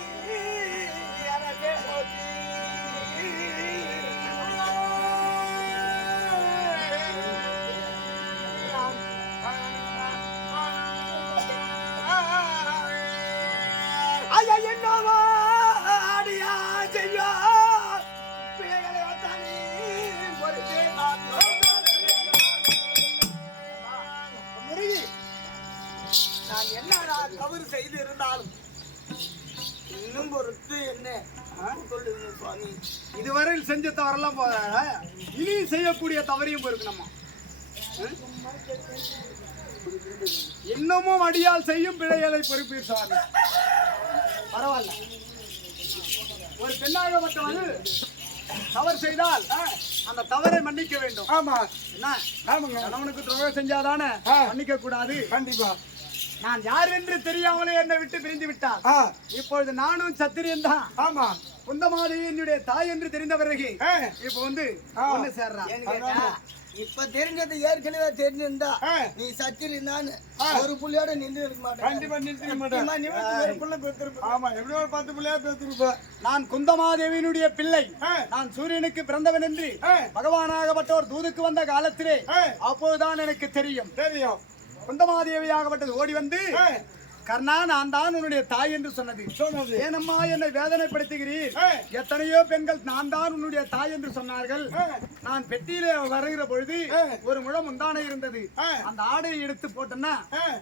ஐயா என்னவோ அடியா செய்யோ பிள்ளைகளை வத்தானே பொறுத்தே முருகி, நான் என்னடா தவறு செய்து இருந்தாலும் இன்னும் பொறுத்து என்ன சொல்லுங்க சுவாமி. இதுவரையில் செஞ்ச தவறெல்லாம் போதாத, இனி செய்யக்கூடிய தவறையும் பொறுக்கணுமா? இன்னமும் அடியால் செய்யும் பிழைகளை பொறுப்பீர் சுவாமி. பரவாயில்ல, ஒரு பெண்ணாகப்பட்டவள் தவறு செய்தால் அந்த தவறை மன்னிக்க வேண்டும். ஆமா, என்ன கணவனுக்கு துரோகம் செஞ்சாதானே மன்னிக்க கூடாது. கண்டிப்பா. நான் யார் என்று தெரியாமலே என்னை விட்டு பிரிந்து விட்டார். இப்பொழுது நானும் சத்திரியன் தான். ஆமா, குந்தமாதேவி என்னுடைய தாய் என்று தெரிந்த பிறகு இப்ப வந்து ஒண்ணு சேர்றான். இப்ப தெரிஞ்சது ஏற்கனவே தெரிஞ்சிருந்தா நீ சத்திரி நான் ஒரு புள்ளியோட நின்று இருக்க மாட்டேன். கண்டிப்பா நிறுத்திக்க மாட்டேன். ஒரு புள்ள பெற்றிருப்ப. ஆமா, எப்படியோ ஒரு 10 பிள்ளையா பெற்றிருப்ப. நான் குந்தமாதேவியினுடைய பிள்ளை. நான் சூரியனுக்கு பிறந்தவன் என்று பகவானாகப்பட்டவர் தூதுக்கு வந்த காலத்திலே அப்போதுதான் எனக்கு தெரியும். குந்தமாதேவியாகப்பட்டது ஓடி வந்து கர்ணா, நான் தான் உன்னுடைய தாய் என்று சொன்னது. ஏனம்மா என்னை வேதனைப்படுத்துகிறீர்? எத்தனையோ பெண்கள் நான் தான் உன்னுடைய தாய் என்று சொன்னார்கள். நான் பெட்டியிலே வருகிற பொழுது ஒரு முழம் முந்தானை இருந்தது. அந்த ஆடையை எடுத்து போட்டேன்னா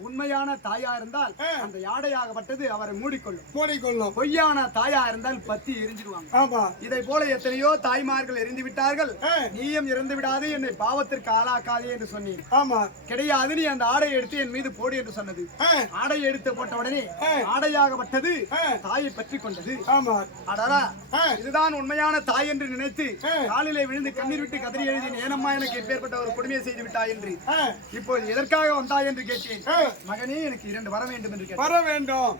உண்மையான தாயா இருந்தால் அந்த ஆடையாகப்பட்டது அவரை மூடிக்கொள்ளும். பொய்யான தாயா இருந்தால் பத்தி எரிஞ்சிடுவாங்க. இதை போல எத்தனையோ தாய்மார்கள் எரிந்து விட்டார்கள். நீயும் இறந்து விடாது, என்னை பாவத்திற்கு ஆளாக்காதே என்று சொன்னேன். கிடையாது, நீ அந்த ஆடையை எடுத்து என் மீது போடு என்று சொன்னது. ஆடையை எடுத்து போட்ட உடனே ஆடையாகப்பட்டது தாயை பற்றி கொண்டது. இதுதான் உண்மையான தாய் என்று நினைத்து காலிலே விழுந்து கண்ணீர் விட்டு கதறி எழுதினேன். ஏனம்மா எனக்கு எப்பேற்பட்ட ஒரு கொடுமையை செய்து விட்டாய் என்று. இப்போது எதற்காக வந்தாய் என்று கேட்டேன். மகனே, எனக்கு 2 வர வேண்டும் என்று கேட்டேன். வர வேண்டும்.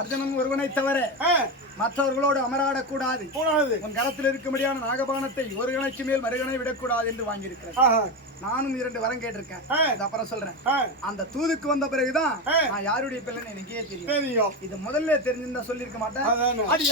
அர்ஜுனன் ஒருவனை தவிர மற்றவர்களோடு அமராடக்கூடாது. உன் கரத்தில் இருக்கும்படியான நாகபானத்தை ஒரு கணைக்கு மேல் மறுகணை விடக்கூடாது என்று வாங்கியிருக்கிறேன். நானும் 2 வரம் கேட்டிருக்கேன். அப்புறம் சொல்றேன். அந்த தூதுக்கு வந்த பிறகுதான் நான் யாருடைய பிள்ளைன்னு எனக்கே தெரியும். இது முதல்ல தெரிஞ்சிருந்தா சொல்லிருக்க மாட்டேன். அது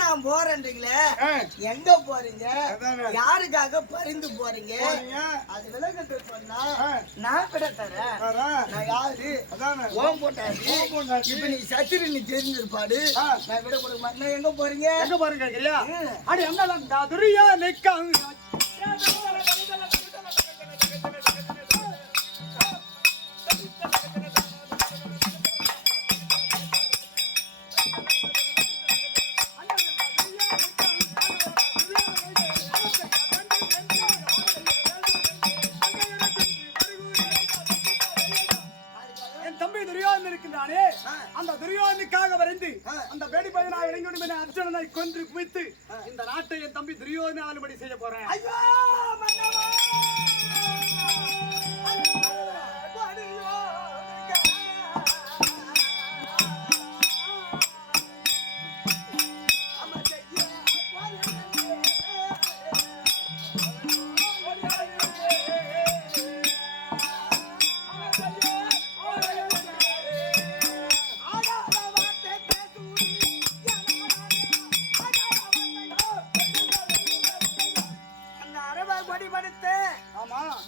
நான் போறேன்றீங்களே, எங்க போறீங்க? யாருக்காக பரிந்து போறீங்க? அது விளக்கத்தை சொன்னா நான் விட தரேன். நான் யாரு? ஓம் போட்டாச்சு. இப்ப நீ சத்திரி நீ தெரிஞ்சிருப்பாடு. நான் விட கொடுக்க மாட்டேன். எங்க போறீங்க? எங்க போறீங்க? அடி அந்த துரியா நிக்காங்க. அந்த துரியோதனுக்காக வரைந்து அந்த வேடி பையனா இறங்கி அர்ஜுனனை கொன்று குவித்து இந்த நாட்டை என் தம்பி துரியோதனை ஆளுபடி செய்ய போறேன்.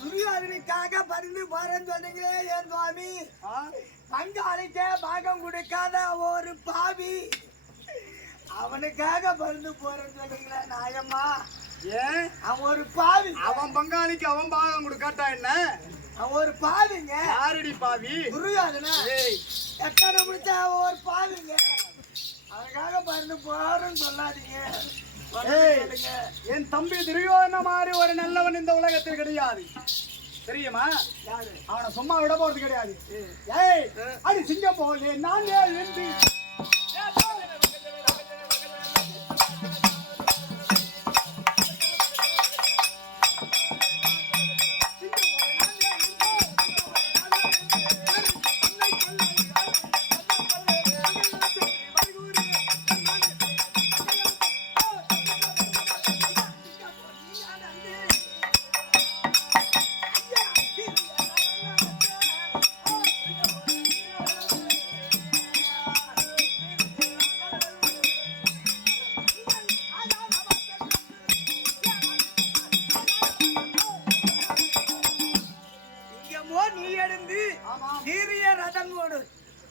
துரியோதனுக்காக பரிந்து போறேன்னு சொன்னீங்களே என் சுவாமி. பங்காளிக்கே பாகம் கொடுக்காத ஒரு பாவி அவனுக்காக பரிந்து போறேன்னு சொன்னீங்களே நாயம்மா. ஏன்? அவன் ஒரு பாவி. அவன் பங்காளிக்கு அவன் பாகம் கொடுக்காட்டா என்ன? அவன் ஒரு பாவிங்க. யாரடி பாவி? துரியோதனா. எத்தனை முடிச்ச ஒரு பாவிங்க. அதுக்காக பரிந்து போறேன்னு சொல்லாதீங்க. என் தம்பி துரியோதன மாதிரி ஒரு நல்லவன் இந்த உலகத்தில் கிடையாது, தெரியுமா? அவனை சும்மா விட போறது கிடையாது. ஏய், அடி சிங்கம் போலே நான் எழுந்து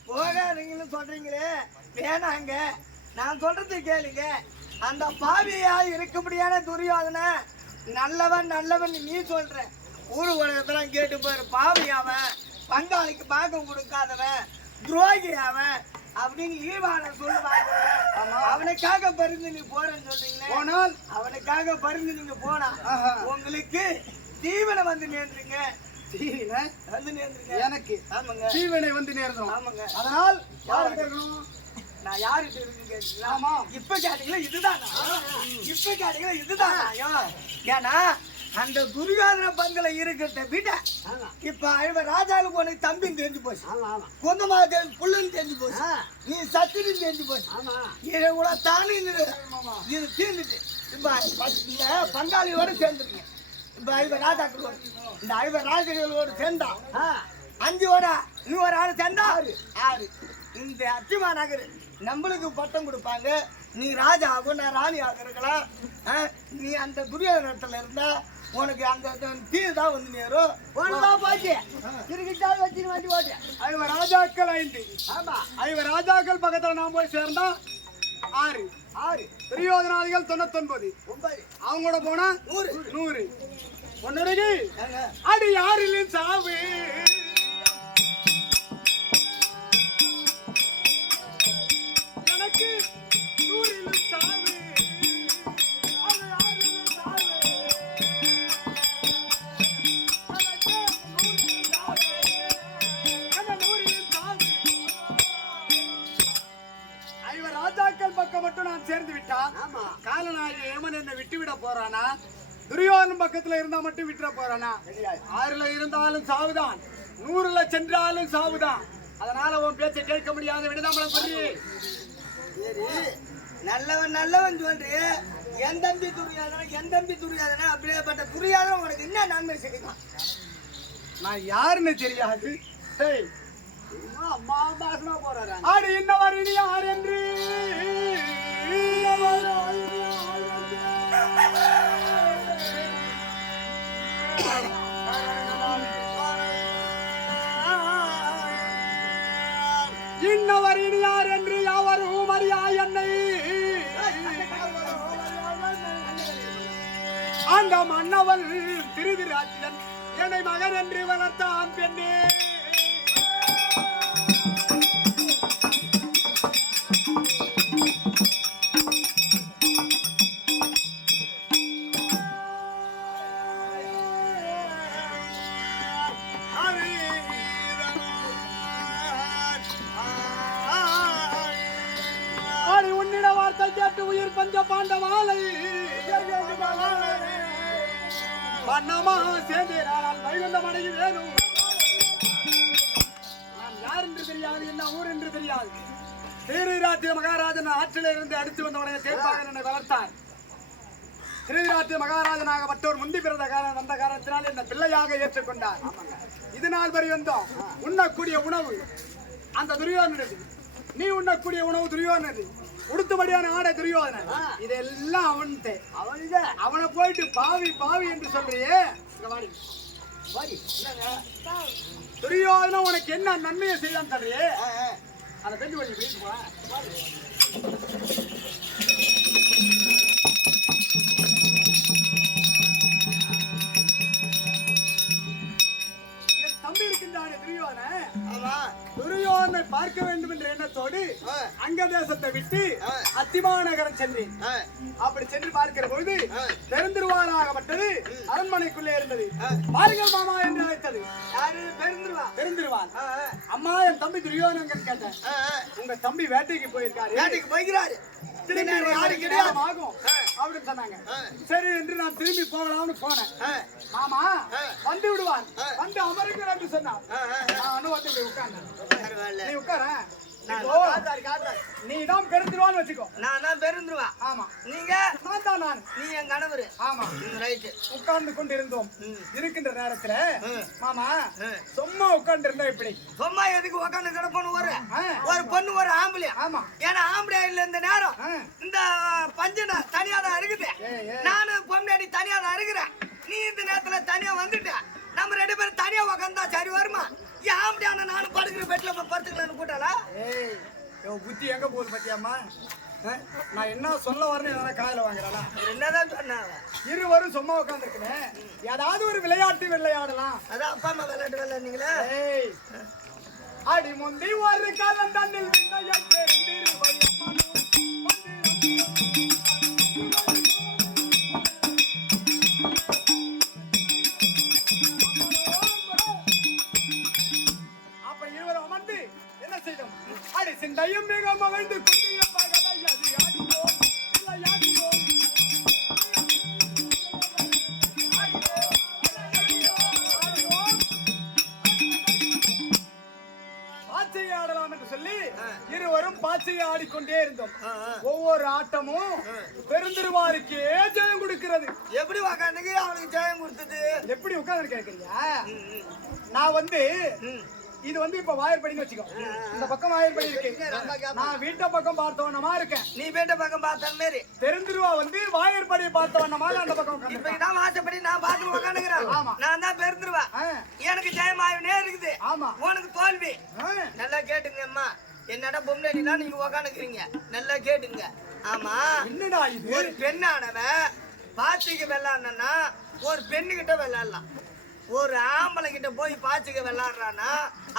போகாதீங்கன்னு சொல்றீங்களே, வேணாங்க. நான் சொல்றது கேளுங்க. அந்த பாவியா இருக்கும்படியான துரியோதனை நல்லவன் நல்லவன் நீ சொல்ற. ஊரு உலகத்துல கேட்டு பாரு, பாவி அவன், பங்காளிக்கு பாகம் கொடுக்காதவன், துரோகி அவன் அப்படின்னு ஈவான சொல்லுவாங்க. அவனுக்காக பருந்து நீ போறேன்னு சொல்றீங்களே, போனால் அவனுக்காக பருந்து நீங்க போனா உங்களுக்கு தீவனை வந்து நேர்ந்துங்க. தீவினை வந்து நேர்ந்துங்க எனக்கு. ஆமாங்க, தீவினை வந்து நேர்ந்தோம். ஆமாங்க. அதனால் யாருக்கு இருக்கணும்? நான் யாருகிட்ட இருந்து கேட்டீங்களா? ஆமா. இப்ப கேட்டீங்களா இதுதான்? இப்ப கேட்டீங்களா இதுதான்? ஏன்னா அந்த துரியோதன பங்கல இருக்கிறத விட இப்ப அழுவ ராஜாவுக்கு உனக்கு தம்பின்னு தெரிஞ்சு போச்சு, கொந்தமா புள்ளுன்னு தெரிஞ்சு போச்சு, நீ சத்தின்னு தெரிஞ்சு போச்சு. இதை கூட தானே இது தீர்ந்துட்டு இப்ப இந்த பங்காளியோட சேர்ந்துருங்க. இப்ப அழுவ ராஜாக்களோட, இந்த அழுவ ராஜாக்களோட சேர்ந்தா 5ஓட இன்னும் ஒரு ஆள் சேர்ந்தா 6. இந்த அத்திமா நகர் நம்மளுக்கு பட்டம் கொடுப்பாங்க. நீ ராஜா ஆகும், நான் ராணி ஆக இருக்கலாம். நீ அந்த துரியோதனத்துல இருந்தா உனக்கு அந்த தீர் தான் வந்து நேரும். போச்சு திருக்கிட்டால் வச்சு வண்டி போட்டு 5 ராஜாக்கள் 5. ஆமா, 5 ராஜாக்கள் பக்கத்துல நான் போய் சேர்ந்தா 6. 6 துரியோதனாதிகள் 99. 9 அவங்களோட போனா 100. ஒன்னுடைக்கு அடி யாரிலும் சாவு எனக்கு 100லும் சாவு. அது யாரிலும் சாவு எனக்கு 100லும் சாவு. என்ன 100லும் சாவு. 5 ராஜாக்கள் பக்கம் மட்டும் நான் சேர்ந்து விட்டான். காலநாயகி ஏமன் என்னை விட்டுவிட போறானா? துரியோதனன் பக்கத்துல இருந்தா மட்டும் விட்டுற போறானா? 6ல இருந்தாலும் சாவுதான், 100ல சென்றாலும் சாவுதான். அதனால உன் பேச்சை கேட்க முடியாத விடுதாமலம் சொல்லி. சரி, நல்லவன் நல்லவன் சொல்றியே, என் தம்பி துரியோதனா அப்படியேப்பட்ட துரியோதனா உனக்கு என்ன நன்மை செய்யலாம்? நான் யாருன்னு தெரியாது. அம்மா பாசமா போறாரு. ஆடு இன்னவர் இனி யார் என்று இன்னவர் இனி யார் என்று யாவரும் அறியா என்னை அந்த மன்னவன் திருவிராஜன் என்னை மகன் என்று வளர்த்தான் பெண்ணே. உன்னிட வார்த்தை கேட்டு உயிர் பஞ்ச பாண்டவாலை பண்ணமா சேர்ந்தேனால் வைகுண்டம் அடைய வேணும். நான் யார் என்று தெரியாது, என்ன ஊர் என்று தெரியாது. திருவிராட்டிய மகாராஜன் ஆற்றில இருந்து அடித்து வந்தவனை சேர்ப்பாக என்னை வளர்த்தார். திருவிராட்டிய மகாராஜனாகப்பட்டோர் முந்தி பிறந்த வந்த காரணத்தினால் என்ன பிள்ளையாக ஏற்றுக்கொண்டார். இது நாள் வரை வந்தோம். உண்ணக்கூடிய உணவு அந்த துரியோதனது, நீ உண்ணக்கூடிய உணவு துரியோதனது, உடுத்தபடியான ஆடை துரியோதனன். இதெல்லாம் அவனை போயிட்டு பாவி பாவி என்று சொல்றியே. துரியோதனன் உனக்கு என்ன நன்மையை செய்தான் சொல்றியே, அதை தெரிஞ்சு பண்ணி பேசி போ. தம்பி இருக்கின்றானே துரியோதனன், துரியோதனை பார்க்க வேண்டும் என்ற எண்ணத்தோடு அங்க தேசத்தை விட்டு அத்திமா நகரம் சென்றேன். அப்படி சென்று பார்க்கிற பொழுது பெருந்திருவானாகப்பட்டது அரண்மனைக்குள்ளே இருந்தது. பாருங்கள் மாமா என்று அழைத்தது. பெருந்திருவான். அம்மா, என் தம்பி துரியோதனன் கேட்டேன். உங்க தம்பி வேட்டைக்கு போயிருக்காரு. வேட்டைக்கு போய்கிறாரு ஆகும் அப்படின்னு சொன்னாங்க. சரி என்று நான் திரும்பி போகலாம்னு போனேன். மாமா வந்து விடுவான், வந்து அமருங்கள் என்று சொன்னான். நானும் வந்து உட்கார்ந்தேன். நீ உட்கார, நீ தான் பெருந்துருவான்னு வச்சுக்கோ. நான் தான் பெருந்துருவா. ஆமா, நீங்க நான், நீ என் கணவர். ஆமா, ரைட். உட்கார்ந்து கொண்டு இருந்தோம். இருக்கின்ற நேரத்துல மாமா சும்மா உட்கார்ந்து இருந்தா இப்படி சும்மா எதுக்கு உட்கார்ந்து கிடப்போன்னு ஒரு பொண்ணு ஒரு ஆம்பளையா? ஆமா, ஏன்னா ஆம்பளையா இல்ல இந்த நேரம் இந்த பஞ்சனை தனியா தான் இருக்குது. நானும் பொண்ணாடி தனியா தான் இருக்கிறேன். நீ இந்த நேரத்துல தனியா வந்துட்ட. நம்ம 2 பேரும் தனியா உட்காந்தா சரி வருமா? ஆம்பளையான நானும் படுக்கிற பெட்ல படுத்துக்கலான்னு கூட்டாளா? புத்தி எங்க போகுது பத்தியாமா? நான் என்ன சொல்ல வரேன்னு எதனா காதுல வாங்குறானா? என்னதான் சொன்னாங்க? இருவரும் சும்மா உட்காந்துருக்கேன். ஏதாவது ஒரு விளையாட்டு விளையாடலாம். அதான் அப்பா அம்மா விளையாட்டு விளையாடுனீங்களா? ஏய், அடி முந்தி ஒரு காலம் தண்ணில் விந்தையை தெரிந்திருவையம்மா. அப்ப இருவரும் அமர்ந்து என்ன செய்தோம்? அடி சிந்தையும் மிக மகிழ்ந்து குந்திய பகலை அது ஆடினோம், விளையாடினோம். பாச்சையை ஆடலாம் என்று சொல்லி இருவரும் பாச்சையை ஆடிக்கொண்டே இருந்தோம். ஒவ்வொரு ஆட்டமும் பெருந்திருவாருக்கே ஜெயம் கொடுக்கிறது. எப்படி உக்காந்துக்கு அவனுக்கு ஜெயம் கொடுத்தது? எப்படி உட்கார்ந்து கேக்குறியா? நான் வந்து இது வந்து இப்ப வாயற்படின்னு வச்சுக்கோ. இந்த பக்கம் வாயற்படி இருக்கு. நான் வீட்டை பக்கம் பார்த்தவனமா இருக்கேன். நீ வீட்டை பக்கம் பார்த்த மாதிரி பெருந்திருவா வந்து வாயற்படியை பார்த்தவனமாக அந்த பக்கம் இப்ப இதான் வாசப்படி நான் பார்த்து உக்காந்துக்கிறேன். ஆமா. நான் தான் பெருந்துருவா. எனக்கு ஜெயம் ஆகினே இருக்குது. ஆமா. உனக்கு தோல்வி. நல்லா கேட்டுங்க அம்மா. என்னடா பொம்மைனா நீங்க உக்காந்துக்கிறீங்க. நல்லா கேட்டுங்க. ஆமா. என்னடா இது? ஒரு பெண்ணானவ பாச்சிக்கு விளையாடனா ஒரு பெண்ணுகிட்ட விளையாடலாம். ஒரு ஆம்பளை கிட்ட போய் பாச்சிக்க விளையாடுறானா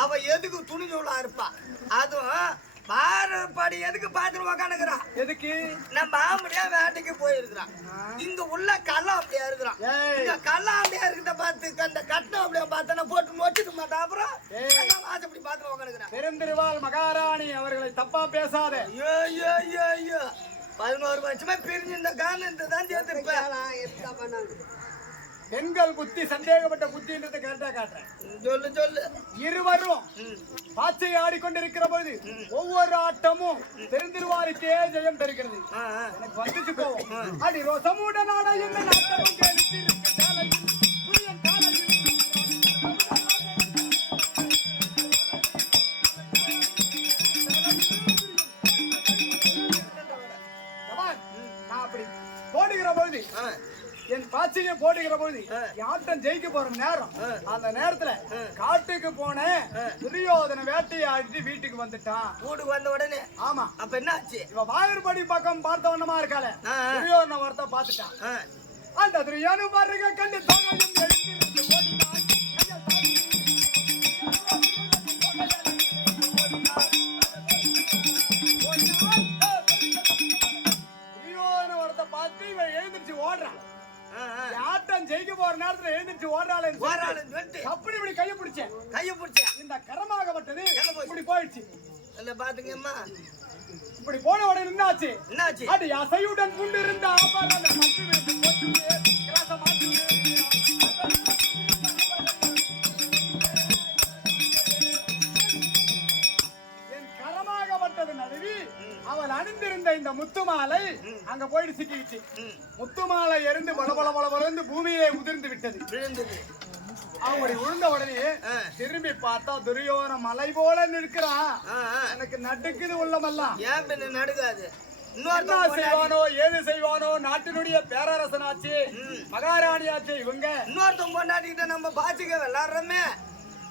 அவ எதுக்கு துணிஞ்சவளா இருப்பா? அதுவும் பாரப்படி எதுக்கு பாத்துட்டு உக்காந்துக்கிறான்? எதுக்கு? நம்ம ஆம்படியா வேட்டைக்கு போயிருக்கிறான். இங்க உள்ள கள்ளம் அப்படியா இருக்கிறான். இங்க கள்ளம் அப்படியா இருக்கிறத பார்த்து அந்த கட்டம் அப்படியே பார்த்தா போட்டு மொச்சிக்க மாட்டான். அப்புறம் அப்படி பார்த்து உக்காந்துக்கிறான். பெருந்திருவாள் மகாராணி அவர்களை தப்பா பேசாத. ஐயோ ஐயோ ஐயோ ஐயோ 11 வருஷமா பிரிஞ்சு இந்த காரணத்தை தான் சேர்த்துருப்பேன். பெண்கள் புத்தி சந்தேகப்பட்ட புத்தின்றதை கரெக்டா காட்டுறேன். சொல்லு சொல்லு. இருவரும் பாச்சையை ஆடிக்கொண்டிருக்கிற பொழுது ஒவ்வொரு ஆட்டமும் பெருந்திருவாருக்கே ஜெயம் பெறுகிறது. எனக்கு வந்துட்டு போவோம். அடி ரோசமுடனான என்ன நாட்டமும் கேளுத்திருக்கு காலையில், புரியன் காலையில். நான் அப்படி போடுகிற பொழுது என் பாச்சையை போடுகிற பொழுது யாட்டம் ஜெயிக்க போற நேரம், அந்த நேரத்துல காட்டுக்கு போனேன். துரியோதன வேட்டையை ஆடிட்டு வீட்டுக்கு வந்துட்டான். வீட்டுக்கு வந்த உடனே ஆமா. அப்ப என்ன ஆச்சு? இவ வாயற்படி பக்கம் பார்த்தவனமா இருக்காள. துரியோதன வார்த்தை பார்த்துட்டான். அந்த துரியோதன வருக கண்டு தோகையும் எழுந்திருந்து ஓடினான். துரியோதன வார்த்தை பார்த்து இவன் எழுந்திருச்சு ஓடுறான். ஆட்டம் ஜெயிக்க போற நேரத்துல எழுந்திருச்சு ஓடுறாள். அப்படி இப்படி கையை பிடிச்சேன். இந்த கரமாகப்பட்டது இப்படி போயிடுச்சு. பாத்துங்கம்மா. இப்படி போன உடனே என்னாச்சு? அடி அசையுடன் கொண்டு இருந்த ஆபரண என் கரமாகப்பட்டது நடுவி அவள் அணிந்திருந்த இந்த முத்துமாலை அங்க போயிட்டு சிக்கிச்சு. முத்துமாலை எரிந்து பலபலபலபலந்து பூமியிலே உதிர்ந்து விட்டது. விழுந்தது. அவங்களுடைய விழுந்த உடனே திரும்பி பார்த்தா துரியோதன மலை போல நிற்கிறான். எனக்கு நடுக்குது உள்ளமெல்லாம். ஏன் பின்ன நடுக்காது? என்ன செய்வானோ ஏது செய்வானோ? நாட்டினுடைய பேரரசனாச்சு, மகாராணியாச்சு இவங்க. இன்னொருத்தன் பொண்டாட்டிக்கிட்ட நம்ம பாச்சிக்க விளையாடுறோமே,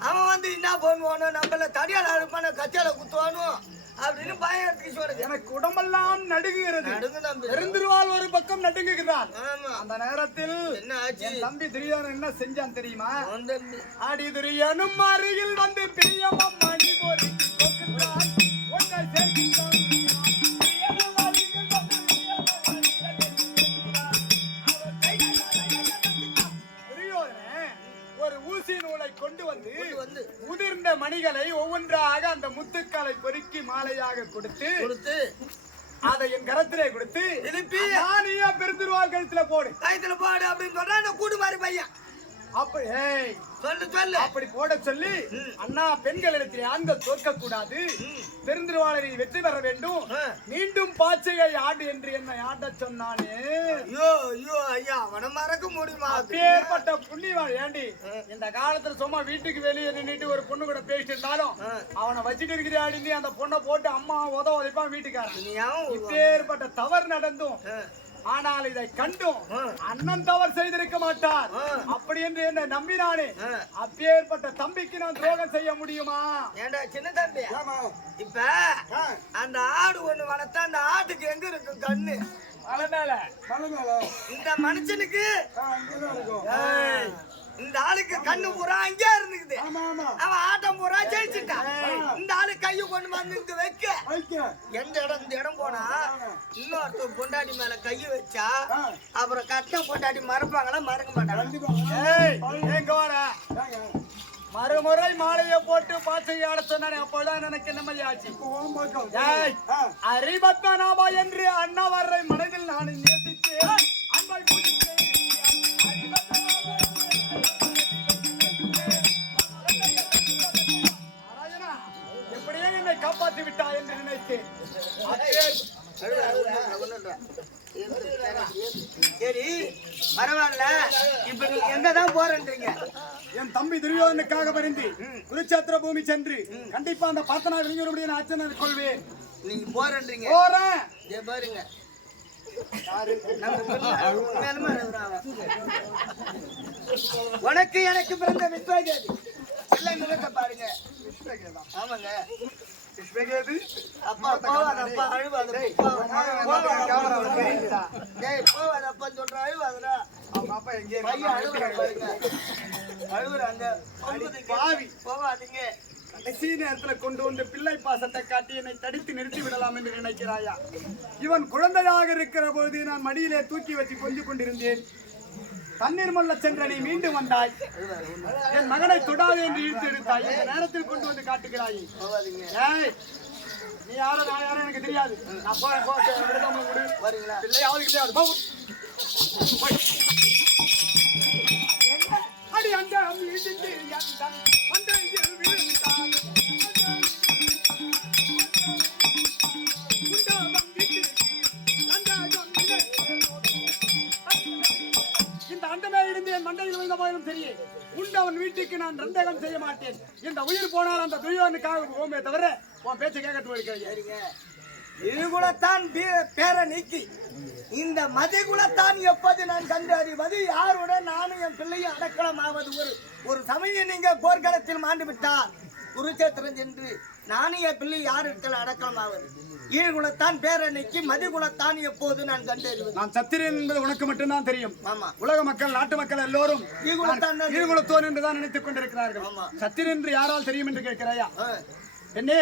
அவன் வந்து என்ன பண்ணுவானோ, நம்மள தடியால அழுப்பான கச்சால குத்துவானோ அப்படின்னு பயம் எடுத்துக்கிச்சு. எனக்கு உடம்பெல்லாம் நடுங்குகிறது. பெருந்திருவாள் ஒரு பக்கம் நடுங்குகிறான். அந்த நேரத்தில் என்ன ஆச்சு? என் தம்பி துரியோதனன் என்ன செஞ்சான் தெரியுமா? அடி துரியோனும் அருகில் வந்து பிரியமம் மணி போரி கொக்குறான். ஒன்றை சேர்க்கின்றான். ஒரு ஊசி நூலை கொண்டு வந்து உதிர்ந்த மணிகளை ஒவ்வொன்றாக அந்த முத்துக்களை பொறுக்கி மாலையாக கொடுத்து அதை என் கரத்திலே கொடுத்து திருப்பி நானியா பெருந்திருவாள் கழுத்துல போடு அப்படின்னு சொல்றா. அந்த கூடு மாதிரி பையன் அப்படி சொல்லு அப்படி போட சொல்லி, அண்ணா பெண்களிடத்திலே ஆண்கள் தோற்க கூடாது, பெருந்திருவாளரை வெற்றி பெற வேண்டும், மீண்டும் பாச்சையை ஆடு என்று என்னை ஆட சொன்னானே. ஐயா அவனை மறக்க முடியுமா? அப்பேற்பட்ட புண்ணியவாள். ஏண்டி இந்த காலத்துல சும்மா வீட்டுக்கு வெளியே நின்றுட்டு ஒரு பொண்ணு கூட பேசிட்டு இருந்தாலும் அவனை வச்சுட்டு இருக்கிறாடி, அந்த பொண்ணை போட்டு அம்மா உதவிப்பான் வீட்டுக்காரன். இப்பேற்பட்ட தவறு நடந்தும் ஆனால் இதை கண்டும் அண்ணன் தவறு செய்திருக்க மாட்டார். அப்படி என்று என்னை நம்பினானே, அப்பேற்பட்ட தம்பிக்கு நான் துரோகம் செய்ய முடியுமா? ஏண்டா சின்ன தம்பி, இப்ப அந்த ஆடு ஒண்ணு வளர்த்தா அந்த ஆட்டுக்கு எங்க இருக்கும் கண்ணு? மலை மேல. இந்த மனுஷனுக்கு இந்த ஆளுக்கு கண்ணு பூரா அங்கே இருந்துக்குது. அவன் ஆட்டம் பூரா ஜெயிச்சுட்டான். இந்த ஆளு கையை கொண்டு வந்து இங்க வைக்க எந்த இடம் இந்த இடம் போனா இன்னொருத்த பொண்டாட்டி மேல கையை வச்சா அப்புறம் கட்ட பொண்டாட்டி மறப்பாங்களா? மறக்க மாட்டாங்க. மறுமுறை மாலையை போட்டு பாசை ஆட சொன்னானே, அப்போதான் எனக்கு நிம்மதியாச்சு. அறிபத்மநாபா என்று அண்ணாவரை மனதில் நான் நேசித்து அன்பை பூஜித்தேன். எப்படியே என்னை காப்பாற்றி விட்டா என்று நினைத்தேன். சரி பரவாயில்ல. இப்ப நீ எங்கதான் போறேன்றீங்க? என் தம்பி துரியோதனுக்காக பரிந்து குருச்சேத்திர பூமி சென்று கண்டிப்பா அந்த பார்த்தனா விழுங்கிய ஆச்சனை கொள்வேன். நீங்க போறேன்றீங்க? போறேன். பாருங்க உனக்கு எனக்கு பிறந்த விஸ்வகேது இல்லை முகத்தை பாருங்க. ஆமாங்க அப்பா போவாதப்பா அழுவாதப்பா போவாதப்பான்னு சொல்ற அழுவாதரா அழுகுறாங்க. போவாதீங்க. கடைசி நேரத்துல கொண்டு வந்து பிள்ளை பாசத்தை காட்டி என்னை தடுத்து நிறுத்தி விடலாம் என்று நினைக்கிறாயா? இவன் குழந்தையாக இருக்கிற போது நான் மடியிலே தூக்கி வச்சு கொஞ்சு கொண்டிருந்தேன். தண்ணீர் மல்ல சென்ற நீ மீண்டும் வந்தாய். என் மகனை தொடாது என்று இழுத்து எடுத்தாய். இந்த நேரத்தில் கொண்டு வந்து காட்டுகிறாய். நீ யாரோ நான் யாரும் எனக்கு தெரியாது. நான் போறேன். பிள்ளையாவது கிடையாது. அடி அந்த இந்த அண்டமே இருந்து என் மண்டையில் விழுந்த போயிலும் சரி, உண்டவன் வீட்டுக்கு நான் ரந்தகம் செய்ய மாட்டேன். இந்த உயிர் போனால் அந்த துரியோதனுக்காக போமே தவிர உன் பேச்சை கேட்கட்டு இருக்கிறீங்க. இருகுலத்தான் பேர நீக்கி இந்த மதிகுலத்தான் எப்போது நான் கண்டு அறிவது? யாருடன் நானும் என் பிள்ளையும் அடக்கலாம் ஆவது? ஒரு சமயம் நீங்க போர்க்களத்தில் மாண்டு விட்டால் குருச்சேத்திரம் சென்று நானும் என் பிள்ளை யாரிடத்தில் அடக்கலாம் ஆவது? ஈழ்குலத்தான் பேர நீக்கி மதிகுலத்தான் எப்போது நான் கண்டு அறிவது? நான் சத்திரியன் என்பது உனக்கு மட்டும்தான் தெரியும். ஆமா, உலக மக்கள் நாட்டு மக்கள் எல்லோரும் ஈழ்குலத்தோன் என்றுதான் நினைத்துக் கொண்டிருக்கிறார்கள். சத்திரியன் என்று யாரால் தெரியும் என்று கேட்கிறாயா? என்னே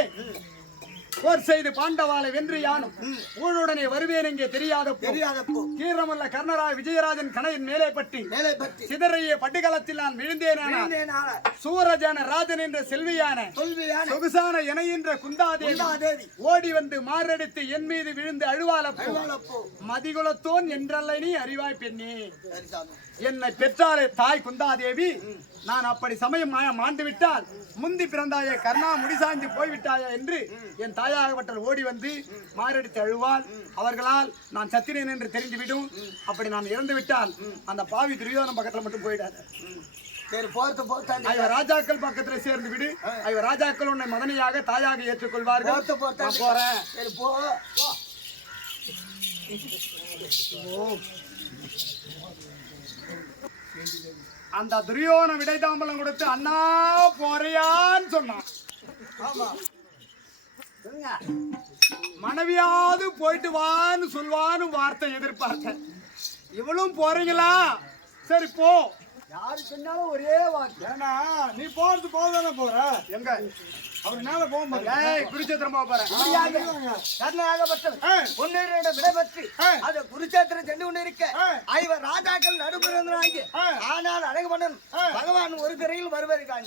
போர் செய்து பாண்டவாலை வென்று யானும் ஊழுடனே வருவேன் எங்கே தெரியாதப்போ கீரமல்ல கர்ணராய் விஜயராஜன் கணையின் மேலே பற்றி சிதறைய பட்டுகளத்தில் நான் விழுந்தேன். சூரஜான ராஜன் என்ற செல்வியான சொகுசான என என்ற குந்தாதேவி ஓடி வந்து மாரடித்து என் மீது விழுந்து அழுவாலப்போ மதிகுலத்தோன் என்றல்ல நீ அறிவாய் பெண்ணே. என்னை பெற்றாலே தாய் குந்தாதேவி, நான் அப்படி சமயம் மாண்டு விட்டால் முந்தி பிறந்தாயே கர்ணா முடிசாய்ந்து போய்விட்டாயா என்று என் தாயாகப்பட்டல் ஓடி வந்து மாரடித்து அழுவாள். அவர்களால் நான் சத்திரியன் என்று தெரிந்துவிடும். அப்படி நான் இறந்து விட்டால் அந்த பாவி துரியோதன பக்கத்துல மட்டும் போயிடாது. ராஜாக்கள் பக்கத்துல சேர்ந்து விடு. ராஜாக்கள் உன்னை மதனியாக தாயாக ஏற்றுக்கொள்வார்கள். போறேன். அந்த துரியோன விடைதாம்பலம் கொடுத்து அண்ணா போறியான்னு சொன்னான். மனைவியாவது போயிட்டு வான்னு சொல்வான்னு வார்த்தை எதிர்பார்த்தேன். இவளும் போறீங்களா? சரி போ. யாரு சொன்னாலும் ஒரே வார்த்தை. ஏன்னா நீ போறது போதானே போற. எங்க அவர் மேல போக மாட்டேன். குருச்சேத்திரம் போக போறேன். விடைபெற்று அது குருச்சேத்திரம் சென்று கொண்டு இருக்க ஐவர் ராஜாக்கள் நடுபுறங்களாகி ஆனால் அழகுமன்னன் பகவான் ஒரு திரையில் வருவதற்காக